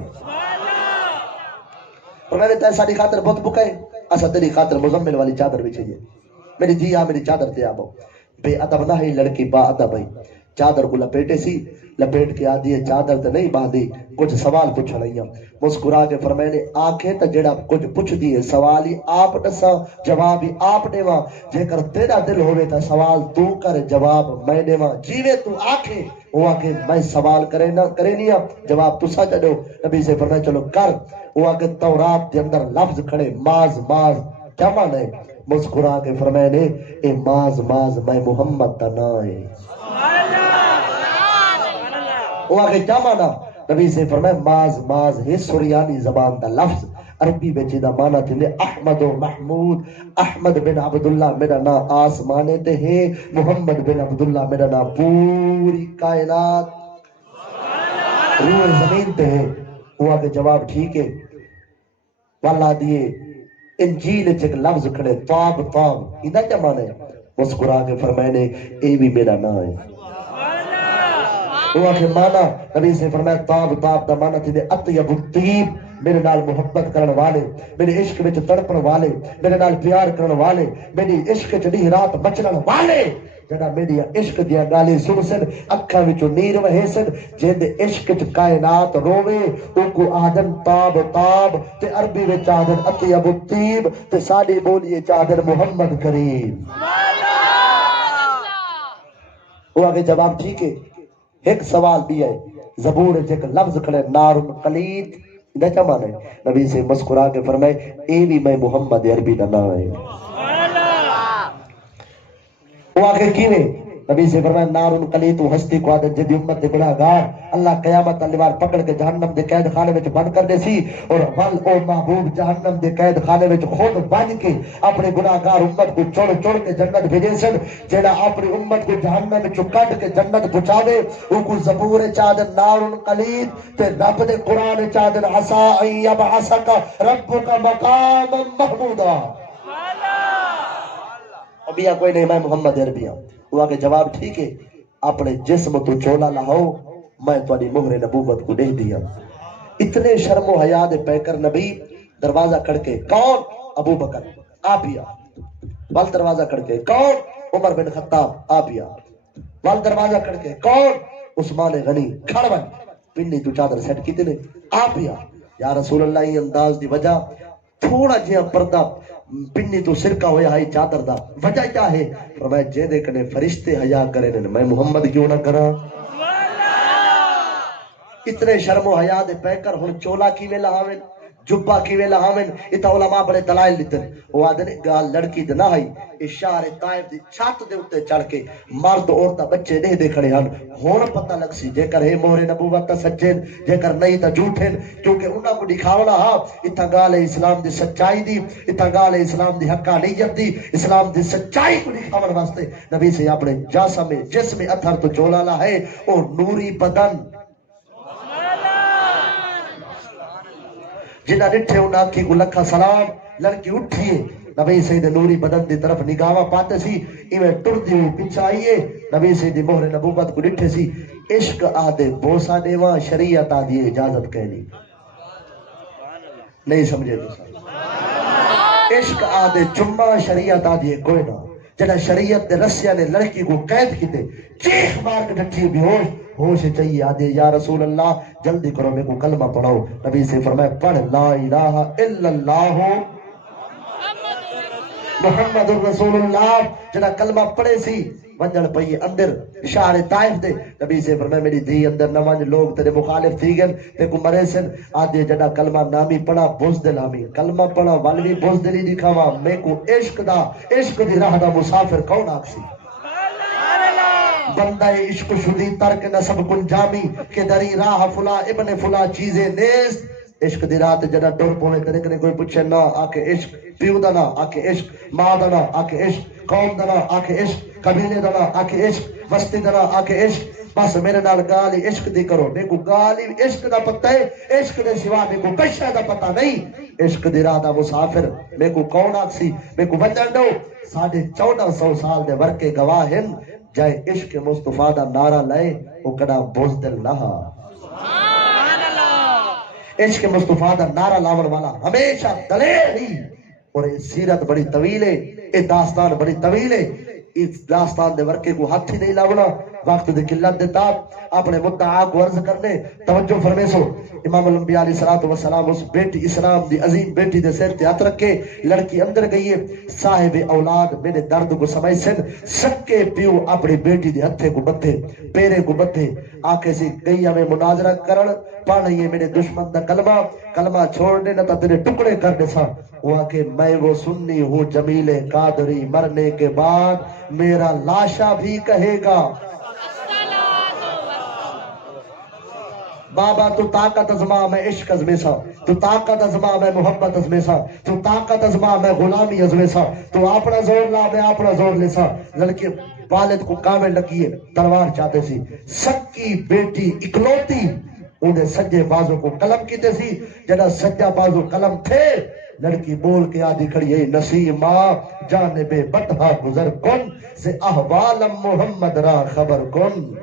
اور میں نے تے ساری خاطر بہت بکائے اسا تیری خاطر مزمل والی چادر بچھے میری دھی آ میری چادر دے آبو بے ادب نہ ہی لڑکی با ادب ہے چادر کو لپیٹے سی لپیٹ کے آدھی ہے چادر تے نہیں باندھی کچھ سوال پوچھ رہی ہیں مسکرا کے فرمائے نے آنکھیں تے جڑا کچھ پوچھ دیے سوال ہی آپ دسا جواب ہی آپ دیواں جے کر تیرا دل ہوے تے سوال تو کر جواب میں دیواں جیوے تو آنکھیں وہ آکے میں سوال کرے نہیں جواب تسا چڑھو نبی سے فرمایا چلو کر وہ آکے تورات دے اندر لفظ کھڑے ماز ماز کیا معنی ہے مسکرا کے فرمائے نے اے ماز ماز میں محمد دا نا ہے وہ آگے کیا مانا نبی سے فرمائے ماز ماز ہے سریانی زبان دا لفظ عربی بیچی دا مانا تھے احمد و محمود احمد بن عبداللہ میرا نا آسمانے تے ہے محمد بن عبداللہ میرا نا پوری کائنات روح زمین تے ہے وہ آگے جواب ٹھیک ہے واللہ دیئے انجیل ایک لفظ کھڑے طاب طاب ادھا کیا مانے مسکرا کے فرمائے نے اے بھی میرا نا ہے وہ آخر مانا نبی سے فرمایا طاب طاب دا مانا تھی دے اطیب الطیب میرے نال محبت کرن والے میرے عشق وچ تڑپن والے میرے نال پیار کرن والے میری عشق چ دی رات بچن والے جڑا میری عشق دیا گالی سن سن اکھاں وچوں نیر وہے سن جے عشق چ کائنات روے او کو آدم تاب تاب تے عربی وچ آدم اطیب الطیب تے ساڈی بولیے چادر محمد کریم وہ آگے جواب ٹھیک ہے ایک سوال بھی ہے زبور ایک لفظ کھڑے نار قلید نہ کیا مانے نبی سے مسکرا کے فرمائے اے بھی میں محمد عربی دا نام ہے وہ آخر کیویں نبی سے فرمایا نار قلید تو ہستی کو عادت جدی امت دے گناہگار اللہ قیامت تلوار پکڑ کے جہنم دے قید خانے وچ بند کر دے سی اور ول او محبوب جہنم دے قید خانے وچ خود بن کے اپنے گناہگار امت کو چڑ چڑ کے جنت بھیجے سن جڑا اپنی امت کو جہنم وچ کٹ کے جنت پہنچاوے او کو زبور چادر نار قلید تے رب دے قران چادر عسى ان يبعثك ربك مقاما محمودا ابیا کوئی نہیں میں محمد عربی ہوں وہ آگے جواب ٹھیک ہے اپنے جسم تو چولا لاؤ میں تھوڑی مہر نبوت کو دے دیا اتنے شرم و حیا دے پیکر نبی دروازہ کھڑکے کون ابو بکر آپیا وال دروازہ کھڑکے کون عمر بن خطاب آپیا وال دروازہ کھڑکے کون عثمان غنی کھڑ بن پنی تو چادر سیٹ کیتے نے آپیا یا رسول اللہ یہ انداز دی وجہ تھوڑا جہا پردہ پنی تو سرکا ہویا ہے چادر دا وجہ کیا ہے فرمایا جے دے کنے فرشتے حیا کرے نے میں محمد کیوں نہ کراں اتنے شرم و حیا دے پیکر ہن چولا کیویں لاویں جبا کی ویلا ہمیں اتا علماء بڑے دلائل لیتن وہ آدھے گال لڑکی دے نہ ہائی اشار طائف دی چھات دے اتے چڑھ کے مرد عورتہ بچے نہیں دے کھڑے ہن ہون پتہ لگ سی جے کر ہے مہر نبوت تا سچین جے کر نہیں تا جھوٹھن کیونکہ انہاں کو دکھاونا ہاں اتا گال اسلام دی سچائی دی اتا گال اسلام دی حقانیت دی اسلام دی سچائی کو دکھاون واسطے نبی سے اپنے جسم اتھر تو جولالا ہے او نوری بدن جنہ ڈٹھے انہاں کی کو لکھا سلام لڑکی اٹھئے نبی سید نوری بدن دی طرف نگاہاں پاتے سی ایویں ٹردی ہوئی پیچھے آئیے نبی سید مہر نبوت کو ڈٹھے سی عشق آدھے بوسا دیواں شریعت آدھی اجازت کہنی نہیں سمجھے تو عشق آدھے چمہ شریعت آدھی کوئی نہ جنہ شریعت دے رسیہ نے لڑکی کو قید کیتے چیخ مار کے ڈٹھی بھی ہوش چاہیے آدھے یا رسول اللہ جلدی کرو میں کو کلمہ پڑھاؤ نبی سے فرمائے پڑھ لا الہ الا اللہ محمد الرسول اللہ جنہ کلمہ پڑھے سی ونجل پئی اندر شہر طائف دے نبی سے فرمائے میری دھی اندر نوانج لوگ تیرے مخالف تھی گئن تے کو مرے سن آدھے جنہ کلمہ نامی پڑھا بزدل آمی کلمہ پڑھا والوی بزدلی دکھاوا میں کو عشق دی راہ دا مسافر کون آکسی بندہ عشق شدی ترک نسب کن جامی کہ دری راہ فلا ابن فلا چیزیں نیست عشق دی رات جنہ ڈور پونے کرنے کوئی پوچھے نہ آکے عشق پیو دنا آکے عشق ماں دنا آکے عشق قوم دنا آکے عشق قبیلے دنا آکے عشق وستی دنا آکے عشق بس میرے نال گالی عشق دی کرو میں کو گالی عشق دا پتہ ہے عشق دے سوا میں کو کشہ دا پتہ نہیں عشق دی راہ دا مسافر میں کو کون آکسی میں کو بچن دو 1450 سال دے ورکے گواہن جائے عشق مصطفیٰ دا نعرہ لائے وہ کڑا بزدل نہا عشق مصطفیٰ دا نعرہ لاون والا ہمیشہ دلیر ہی اور یہ سیرت بڑی طویل ہے یہ داستان بڑی طویل ہے اس داستان دے ورکے کو ہاتھ ہی نہیں لاونا وقت دے قلت دے تاب اپنے مدعا کو عرض کرنے توجہ فرمے سو امام الانبیاء علیہ السلام اس بیٹی اسلام دی عظیم بیٹی دے سیر تے ہاتھ رکھے لڑکی اندر گئی ہے صاحب اولاد میرے درد کو سمجھ سن سکے پیو اپنی بیٹی دے ہتھے کو بدھے پیرے کو بدھے آکے سے گئی ہمیں مناظرہ کرن پڑھئیے میرے دشمن دا کلمہ چھوڑنے نہ تا تیرے ٹکڑے کرنے سا وہ کہ میں وہ سنی ہوں جمیل قادری مرنے کے بعد میرا لاشا بھی کہے گا بابا تو طاقت ازما میں عشق ازمے سا تو طاقت ازما میں محبت ازمے سا تو طاقت ازما میں غلامی ازمے سا تو اپنا زور لا میں اپنا زور لے سا لڑکے والد کو کامے لگیے تلوار چاہتے سی سکی بیٹی اکلوتی انہیں سجے بازوں کو قلم کیتے سی جنہ سجا بازوں قلم تھے لڑکی بول کے آدھی کھڑی ہے نسیمہ جانب بطحہ گزر کن سے احوال محمد را خبر کن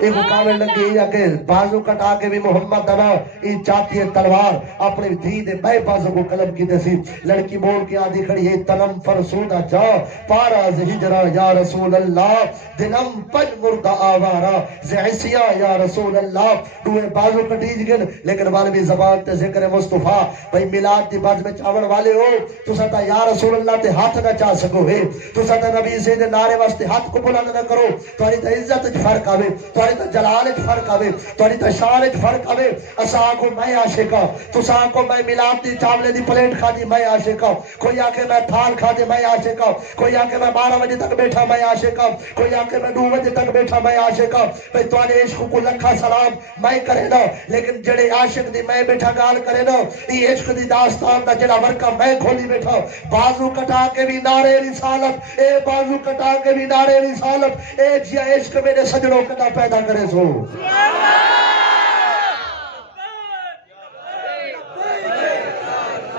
ایک مقابل لگی یا کہ بازو کٹا کے بھی محمد دنا یہ چاہتی ہے تلوار اپنے دھی دے بے بازو کو قلم کی سی لڑکی بول کے آدھی کھڑی ہے تنم فرسودہ جا پارا زہجرہ یا رسول اللہ دنم پج مردہ آوارا زعسیہ یا رسول اللہ دوئے بازو کٹیج گن لیکن والوی زبان تے ذکر مصطفیٰ بھئی ملاد دی باز میں چاون والے ہو تو ستا یا رسول اللہ تے ہاتھ نہ چاہ سکو ہے تو ستا نبی سے دے نعرے واسطے ہاتھ کو بلند نہ کرو تو ہری تا عزت فرق آوے تو تا جلالت فرق آوے توڑی تا شانت فرق آوے اسا کو میں عاشقہ تو سا کو میں ملاد دی چاولے دی پلیٹ کھا دی میں عاشقہ کوئی آکے میں تھال کھا دی میں عاشقہ کوئی آکے میں 12 بجے تک بیٹھا میں عاشقہ کوئی آکے میں 2 بجے تک بیٹھا میں عاشقہ بھئی توانے عشق کو لکھا سلام میں کرے نا لیکن جڑے عاشق دی میں بیٹھا گال کرے نا یہ عشق دی داستان دا جڑا ورکا میں کھولی بیٹھا بازو کٹا کے بھی نعرے رسالت اے بازو کٹا کے بھی نعرے رسالت اے جیا عشق میرے سجڑوں کٹا پیدا کرے سو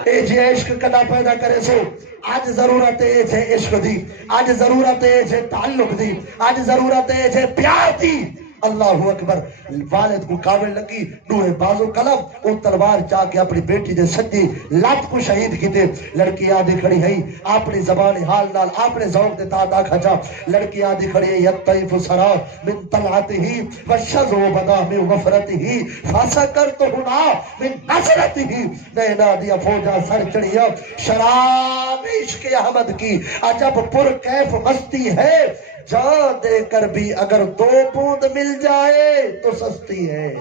اے جی عشق کدا پیدا کرے سو آج ضرورت ہے چھے عشق دی آج ضرورت ہے چھے تعلق دی آج ضرورت ہے چھے پیار دی اللہ اکبر والد کو کامل لگی نوہ بازو قلم وہ تلوار چاہ کے اپنی بیٹی دے سجی لات کو شہید کی دے لڑکی آدھی کھڑی ہے اپنی زبان حال نال اپنے ذوق دے تاتا کھچا لڑکی آدھی کھڑی ہے یطیف سرا من طلعته والشذو بدا من غفرته فسکرت ہنا من نصرته نینا دیا فوجا سر چڑھیا شراب عشق احمد کی عجب پر کیف مستی ہے جان دے کر بھی اگر 2 بوند مل جائے تو سستی ہے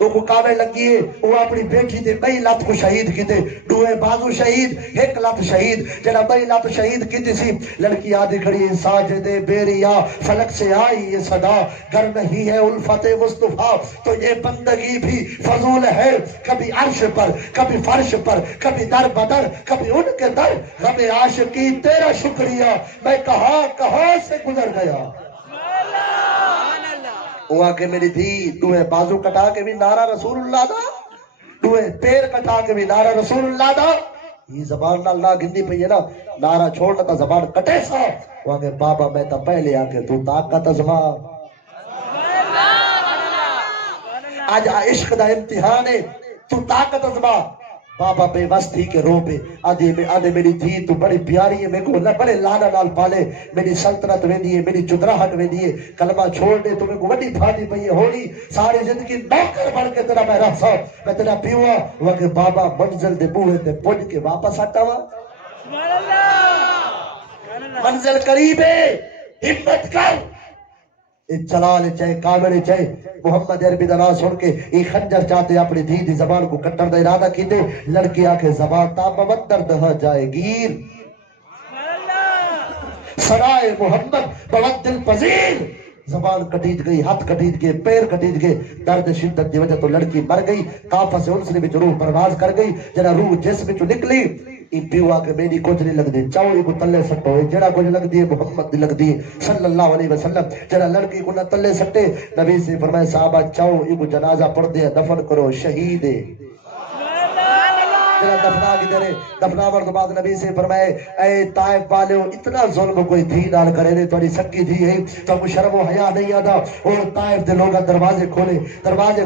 وہ کو کامل لگی ہے وہ اپنی بیٹی دے کئی لات کو شہید کیتے دوئے بازو شہید ایک لات شہید جنا کئی لات شہید کیتی سی لڑکی آدھی کھڑی ہے ساجد بیریا فلک سے آئی یہ صدا گر نہیں ہے الفت مصطفیٰ تو یہ بندگی بھی فضول ہے کبھی عرش پر کبھی فرش پر کبھی در بدر کبھی ان کے در غم عاشقی تیرا شکریہ میں کہاں سے گزر گیا وہاں کے میری تھی دوئے بازو کٹا کے بھی نعرہ رسول اللہ دا دوئے پیر کٹا کے بھی نعرہ رسول اللہ دا یہ زبان نہ اللہ گندی پہ یہ نا نعرہ چھوڑنا تا زبان کٹے سا وہاں کے بابا میں تا پہلے آکے تو طاقت ازما آج عشق دا امتحان ہے تو طاقت ازما بابا بے وس تھی کہ رو پہ آدھے میری دھی تو بڑی پیاری ہے میں کو بڑے لانا نال پالے میری سلطنت ویندی ہے میری چدراہٹ ویندی ہے کلمہ چھوڑ دے تو میں کو وڈی پھاٹی پئی ہے ہونی ساری زندگی نوکر بن کے تیرا میں رہ سا میں تیرا پیوا وہ کہ بابا منزل دے بوہے تے پہنچ کے واپس آتا ہوا منزل قریب ہے ہمت کر جلال چاہے کامل چاہے محمد عربی دا نام سن کے یہ خنجر چاہتے اپنی دھی دی زبان کو کٹر دا ارادہ کیتے لڑکی آکے زبان تا ممدر دہا جائے گیر سرائے محمد بوت دل پذیر زبان کٹیت گئی ہاتھ کٹیت گئے پیر کٹیت گئے درد شدت دی وجہ تو لڑکی مر گئی کافہ سے انسنے بچ روح پرواز کر گئی جنا روح جسم چو نکلی این پیوا کے میری کچھ نہیں لگ دی چاوڑی کو تلے سٹو ہے جڑا کچھ لگ دی محمد دی لگ دی صلی اللہ علیہ وسلم جڑا لڑکی کو نہ تلے سٹے نبی سے فرمائے صحابہ چاو یہ جنازہ پڑھ دے دفن کرو شہید ہے دفنا کی دے دفنا ورد بعد نبی سے فرمائے اے طائف والے اتنا ظلم کوئی دھی نال کرے نے توڑی سکی دھی ہے تو کو شرم و حیا نہیں آتا اور طائف دے لوگا دروازے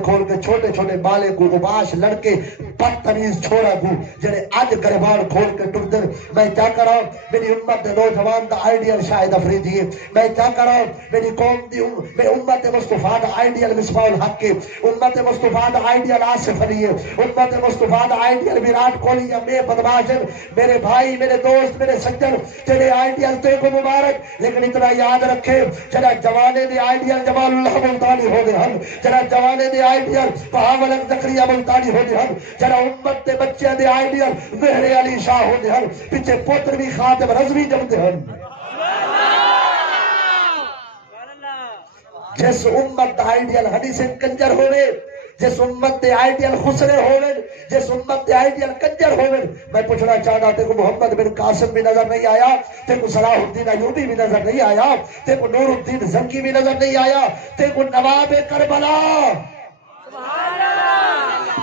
کھول کے چھوٹے چھوٹے بالے کو اباش لڑکے بدتمیز چھوڑا کو جڑے اج گربان کھول کے ٹردر میں کیا کراں میری امت دے نوجوان دا آئیڈیل شاہد افریدی ہے میں کیا کراں میری قوم دی میں امت مصطفیٰ دا آئیڈیل مصباح الحق ہے امت مصطفیٰ دا آئیڈیل آصف علی ہے امت مصطفیٰ دا آئیڈیل ویرات کوہلی یا میں بدماشن میرے بھائی میرے دوست میرے سجن تیرے آئیڈیل تے کو مبارک لیکن اتنا یاد رکھے جنا جوانے دے آئیڈیل جمال اللہ ملتانی ہو دے ہم جنا جوانے دے آئیڈیل بہاول زکریا ملتانی ہو دے ہم جنا امت دے بچے دے آئیڈیل مہر علی شاہ ہو دے ہم پیچھے پوتر بھی خاتم رضوی جم دے ہم جس امت دا آئیڈیل حدیث کنجر ہوئے جس امت دے آئیڈیل خسرے ہوئے جس امت دے آئیڈیل کنجر ہوئے میں پوچھنا چاہتا تے کو محمد بن قاسم بھی نظر نہیں آیا تے کو صلاح الدین ایوبی بھی نظر نہیں آیا تے کو نور الدین زنکی بھی نظر نہیں آیا تے کو نواب کربلا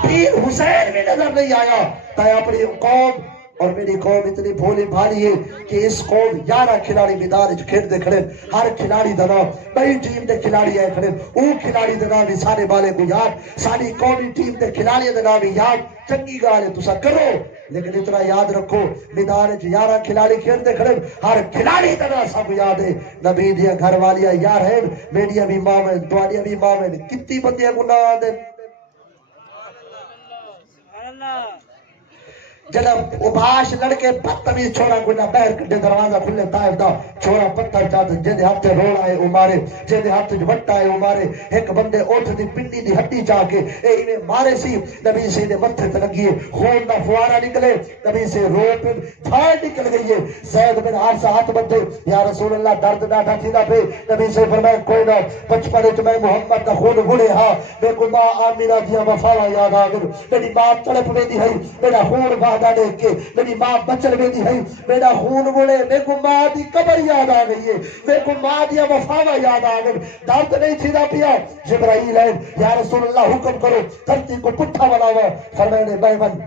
پیر حسین بھی نظر نہیں آیا تے اپنی قوم اور میری قوم اتنی بھولی بھاری ہے کہ اس قوم 11 کھلاڑی میدان کھیل دے کھڑے ہر کھلاڑی دا نام بڑی ٹیم دے کھلاڑی آئے کھڑے او کھلاڑی دا نام سارے بالے کو یاد ساری قومی ٹیم دے کھلاڑی دا نام یاد چنگی گال ہے تسا کرو لیکن اتنا یاد رکھو میدان 11 کھلاڑی کھیل دے کھڑے ہر کھلاڑی دا نام سب یاد ہے نبی دیا گھر والیاں یار ہیں میڈیا بھی ماں میں دوانیاں بھی ماں میں کتنی بندیاں کو نہ دے جناب اباش لڑکے بدتمیز چھوڑا کوئی نہ بہر کٹے دروازہ کھلے طائف دا چھوڑا پتھر چاہتے جیدے ہاتھ روڑا ہے امارے جیدے ہاتھ وٹا ہے امارے ایک بندے اوٹھ دی پنڈی دی ہٹی چاہ کے اے انہیں مارے سی نبی سے انہیں متھے تلگیے خون نہ فوارہ نکلے نبی سے رو پہ پھاڑ نکل گئی ہے زید بن حارثہ ہاتھ بندے یا رسول اللہ درد نہ ڈھٹی نہ پہ نبی سے فرمائے کوئی نہ بچپنے تو میں محمد کا خون گڑے ہاں میں کو ماں آمینہ دیا وفاوہ یاد آگر میری ماں تڑپ میں دی ہے میرا خون وعدہ دیکھ کے میری ماں بچل میں دی ہے میرا خون گڑے میں کو ماں دی قبر یاد آ گئی ہے میں کو ماں دیا وفاوہ یاد آگر درد نہیں تھی نہ پیا جبرائیل ہے یا رسول اللہ حکم کرو دھرتی کو پٹھا بناوا فرمائے نے بیمن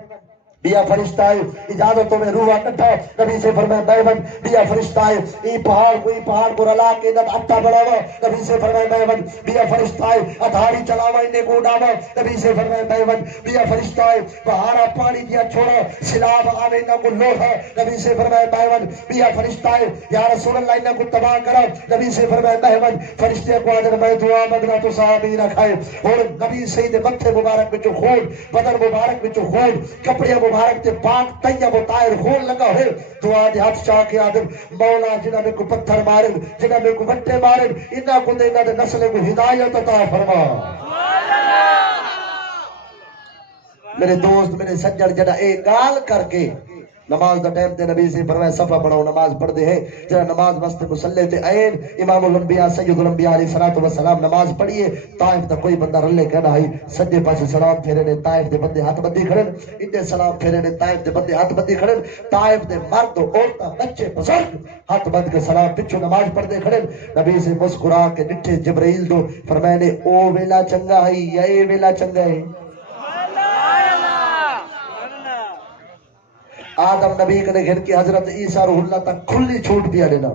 بیا فرشتہ ہے اجازتوں میں روح کٹھا نبی سے فرمائے بیمن بیا فرشتہ ہے ای پہاڑ کو رلا کے ادھر اٹھا بڑھاوا نبی سے فرمائے بیمن بیا فرشتہ ہے ادھاری چلاوا انہیں کو ڈاوا نبی سے فرمائے بیمن بیا فرشتہ ہے بہارا پانی دیا چھوڑا سلاب آوے نہ کو لوٹا نبی سے فرمائے بیمن بیا فرشتہ ہے یا رسول اللہ انہیں کو تباہ کرا نبی سے فرمائے بیمن فرشتے کو آدھر میں دعا مگنا تو صحابی رکھائے اور نبی سید متھے مبارک میں جو خون بدن مبارک میں جو خون کپڑے مبارک تے پاک طیب و طاہر خون لگا ہے دعا دے ہاتھ چاہ کے آدم مولا جنہ میں کو پتھر مارن جنہ میں کو بٹے مارن انہاں کو دے انہاں دے نسل کو ہدایت عطا فرما میرے دوست میرے سجن جڑا اے گال کر کے نماز دا ٹائم تے نبی سے فرمایا صفا بناؤ نماز پڑھ دے ہیں جڑا نماز واسطے مصلی تے عین امام الانبیاء سید الانبیاء علیہ الصلوۃ والسلام نماز پڑھیے طائف دا کوئی بندہ رلے کہنا آئی سجے پاسے سلام پھیرے نے طائف دے بندے ہاتھ بندی کھڑن ادھے سلام پھیرے نے طائف دے بندے ہاتھ بندی کھڑن طائف دے مرد عورتاں بچے بزرگ ہاتھ بند کے سلام پچھو نماز پڑھ دے کھڑن نبی سے مسکرا کے ڈٹھے جبرائیل دو فرمایا نے او ویلا چنگا ہے یا اے ویلا چنگا ہے آدم نبی کنے گھر کی حضرت عیسیٰ روح اللہ تک کھلی چھوٹ دیا دینا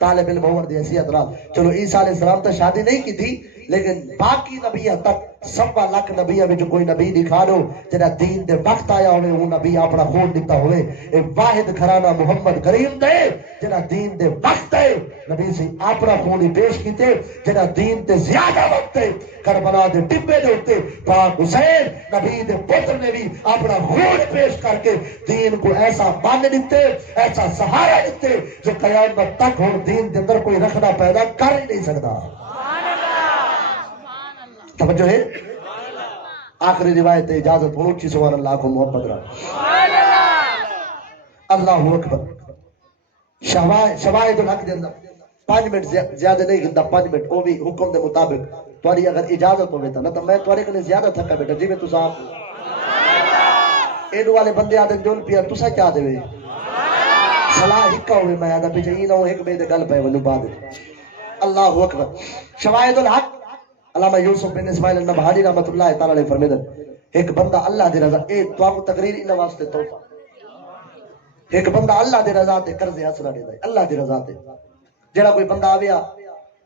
طالب علم عمر دی حیثیت رات چلو عیسیٰ علیہ السلام تو شادی نہیں کی تھی لیکن باقی نبیہ تک 1.25 لاکھ نبیہ میں جو کوئی نبی دکھا دو جنہا دین دے وقت آیا ہوئے وہ نبی اپنا خون دیتا ہوئے ایک واحد گھرانہ محمد کریم دے جنہا دین دے وقت ہے نبی سے اپنا خونی پیش کیتے جنہا دین دے زیادہ وقت ہے کربلا دے ٹپے دے ہوتے پاک حسین نبی دے پتر نے بھی اپنا خون پیش کر کے دین کو ایسا باندھ دیتے ایسا سہارا دیتے جو قیامت تک ہوں دین دے اندر کوئی رکھنا پیدا کر ہی نہیں سکتا توجہ ہے آخری روایت اجازت ہو اچھی سبحان اللہ کو محبت رہا اللہ اکبر شواہد الحق دے اندر 5 منٹ زیادہ نہیں گندا 5 منٹ وہ بھی حکم دے مطابق تمہاری اگر اجازت ہوئے تھا نہ تو میں تمہارے کنے زیادہ تھکا بیٹا جی میں تو صاحب اینو والے بندے آدھے جون پیا تسا کیا دے وے صلاح ہکا ہوئے میں آدھا پیچھے ہی نہ ہوں ایک بیدے گل پہ ونو بعد اللہ اکبر شواہد الحق علامہ یوسف بن اسماعیل النبہانی رحمت اللہ تعالی علیہ فرمیدن ایک بندہ اللہ دے رضا اے تو آپ کو تقریر انہ واسطے توفہ ایک بندہ اللہ دے رضا تے قرض حسنہ دے دے اللہ دے رضا تے جڑا کوئی بندہ آویا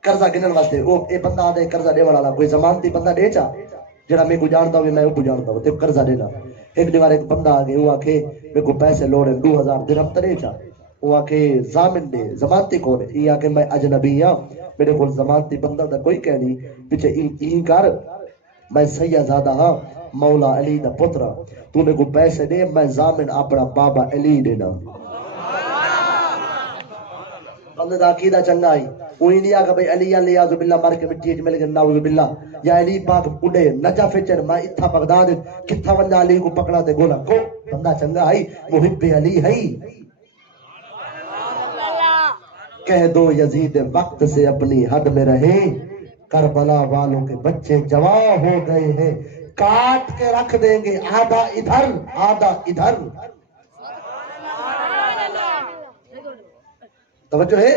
قرضہ گنن واسطے او اے بندہ آدھے قرضہ دے والا کوئی زمانتی بندہ دے چا جڑا میں کو جانتا ہوئے میں کو جانتا ہوں تے قرضہ دینا ایک دیوار ایک بندہ آگے وہ آکھے میں کو پیسے لوڑے 2000 درہم تے چا وہ آکھے ضامن دے زمانتی کون ہے یہ آکھے میں اجنبی ہاں میرے کو زمانتی بندہ دا کوئی کہہ نہیں پیچھے این کر میں سیدزادہ ہاں مولا علی دا پترا تو نے کو پیسے دے میں ضامن اپنا بابا علی دینا بندہ دا عقیدہ چنگا آئی وہی نہیں آگا بھئی علی علی عزو باللہ مار کے مٹی مل گئے ناوذ باللہ یا علی پاک اڑے نجا فچر میں اتھا بغداد کتھا ونجا علی کو پکڑا دے گولا کو بندہ چنگا آئی محب علی ہے کہہ دو یزید وقت سے اپنی حد میں رہے کربلا والوں کے بچے جوان ہو گئے ہیں کاٹ کے رکھ دیں گے آدھا ادھر آدھا ادھر توجہ ہے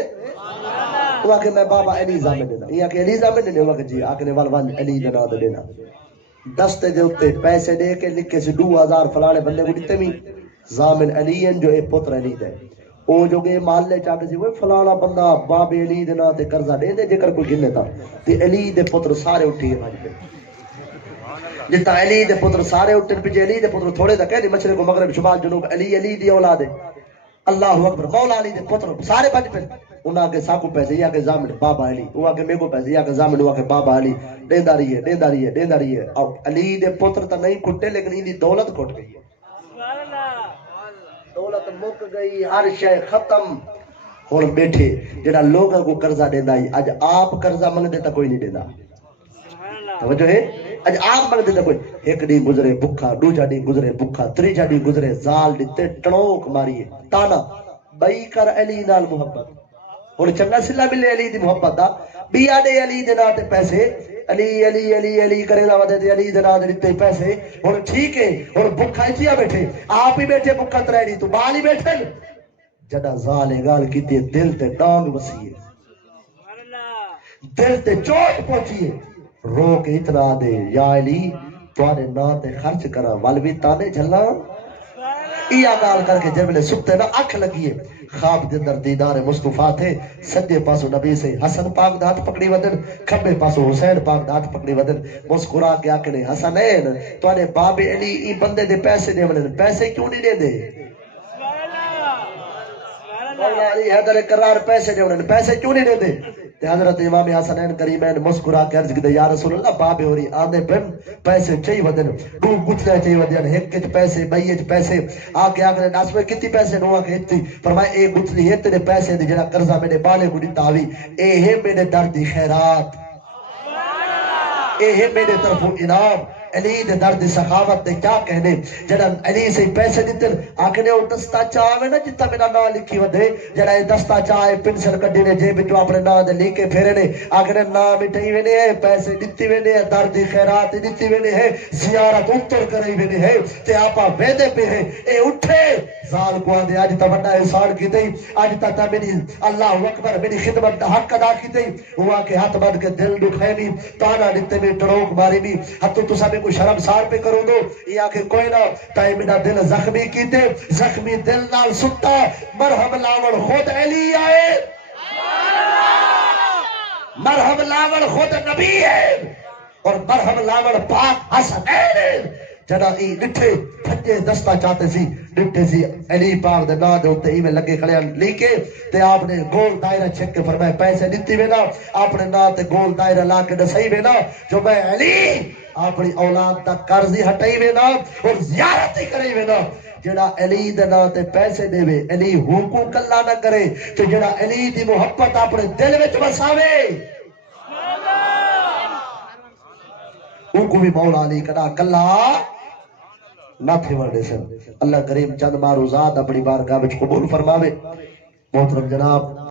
وہ آکے میں بابا علی زامن دینا یہ آکے علی زامن دینا وہ آکے جی آکے نے والوان علی جنا دینا دستے دے ہوتے پیسے دے کے لکھے سے 2000 فلانے بندے کو دیتے بھی زامن علی جو ایک پتر علی دے او جو گئے محلے چاہتے سی وہ فلانا بندہ باب علی دینا تے قرضہ دے دے جے کر کوئی گن لیتا تے علی دے پتر سارے اٹھی ہے مجھے جتا علی دے پتر سارے اٹھے پیچھے علی دے پتر تھوڑے دا کہہ دی مشرق و مغرب شمال جنوب علی علی دی اولاد ہے اللہ اکبر مولا علی دے پتر سارے بچ پہ انہاں کے ساکو پیسے یا کہ زامن بابا علی انہاں کے میگو پیسے یا کہ زامن انہاں کے بابا علی دیندہ رہی ہے اور علی دے پتر تا نہیں کھٹے لیکن ان دی دولت کھٹ گئی ہے دولت مک گئی ہر شے ختم ہن بیٹھے جڑا لوگاں کو قرضہ دیندا ہے اج آپ قرضہ منگ دیتا کوئی نہیں دیندا توجہ ہے اج آپ منگ دیتا کوئی ایک دی گزرے بھکھا دوجا دی گزرے بھکھا تریجا دی گزرے زال دتے ٹڑوک ماریے تانا بئی کر علی نال محبت ہن چنگا سلا ملے علی دی محبت دا بیا دے علی دے نال تے پیسے علی علی علی علی کرے دا ودے تے علی دے نال دتے پیسے ہن ٹھیک ہے ہن بھکھا اتیا بیٹھے آپ ہی بیٹھے بھکھا ترے تو بال ہی بیٹھے جدا زال گال کیتی دل تے ڈانگ وسیے دل تے چوٹ پہنچیے رو کے اتنا دے یا علی توانے نا تے خرچ کرا والوی تانے جھلا ایا گال کر کے جب لے سکتے نا اکھ لگیے خواب دے اندر دیدار مصطفیٰ تھے سجے پاسو نبی سے حسن پاک دات پکڑی ودن کھبے پاسو حسین پاک دات پکڑی ودن مسکرا کے آکنے حسنین توانے باب علی ای بندے دے پیسے دے ونن پیسے کیوں نہیں دے دے مولا علی حیدر قرار پیسے دے ونن پیسے کیوں نہیں دے دے تے حضرت امام حسنین کریمین مسکرا کے عرض کیتے یا رسول اللہ باب ہوری آندے پن پیسے چاہیے ودن دو گچھنے چاہیے ودن ایک کت پیسے بائیج پیسے آکے آکنے ناس میں کتی پیسے نوا کے ہتی فرمائے اے گچھنی ہے تیرے پیسے دی جڑا قرضہ میرے بالے کو دیتا ہوئی اے ہے میرے دردی خیرات اے ہے میرے طرف انعام علی دے درد سخاوت دے کیا کہنے جڑا علی سے پیسے دیتے آکھنے او دستا چاہے نا جتا میرا نام لکھی ودے جڑا اے دستا چاہے پنسل کڈی نے جیب وچوں اپنے نام دے لکھ کے پھیرے نے آکھنے نام مٹائی وینے ہے پیسے دتی وینے ہے درد خیرات دتی وینے ہے زیارت اتر کرائی وینے ہے تے آپا ویدے پہ ہے اے اٹھے زال کو آدھے آج تا بڑا احسان کی دئی آج تا میری اللہ اکبر میری خدمت دا حق ادا کی دئی ہوا کہ ہاتھ بن کے دل دکھائے بھی تانا دیتے بھی ٹروک ماری بھی ہتو تو سب کو شرم سار پہ کرو دو یہ آکھے کوئی نہ تائے میرا دل زخمی کیتے زخمی دل نال ستا مرہم لاول خود علی آئے مرہم لاول خود نبی ہے اور مرہم لاول پاک حسنین جنا ای ڈٹھے پھجے دستا چاہتے سی ڈٹھے سی علی پاک دے نا دے ہوتے ہی میں لگے کھڑے لے کے تے آپ نے گول دائرہ چھک کے فرمائے پیسے دیتی وینا آپ نے نا تے گول دائرہ لا کے دسائی وینا جو میں علی اپنی اولاد تک قرضی ہٹائی وینا اور زیارت ہی کرائی وینا جڑا علی دے نا تے پیسے دے وے علی حقوق اللہ نہ کرے تو جڑا علی دی محبت اپنے دل وچ بساوے بھی مولا علی کنا کلا نہ تھے ورڈے سن اللہ کریم چند معروضات اپنی بارگاہ وچ قبول فرماوے محترم جناب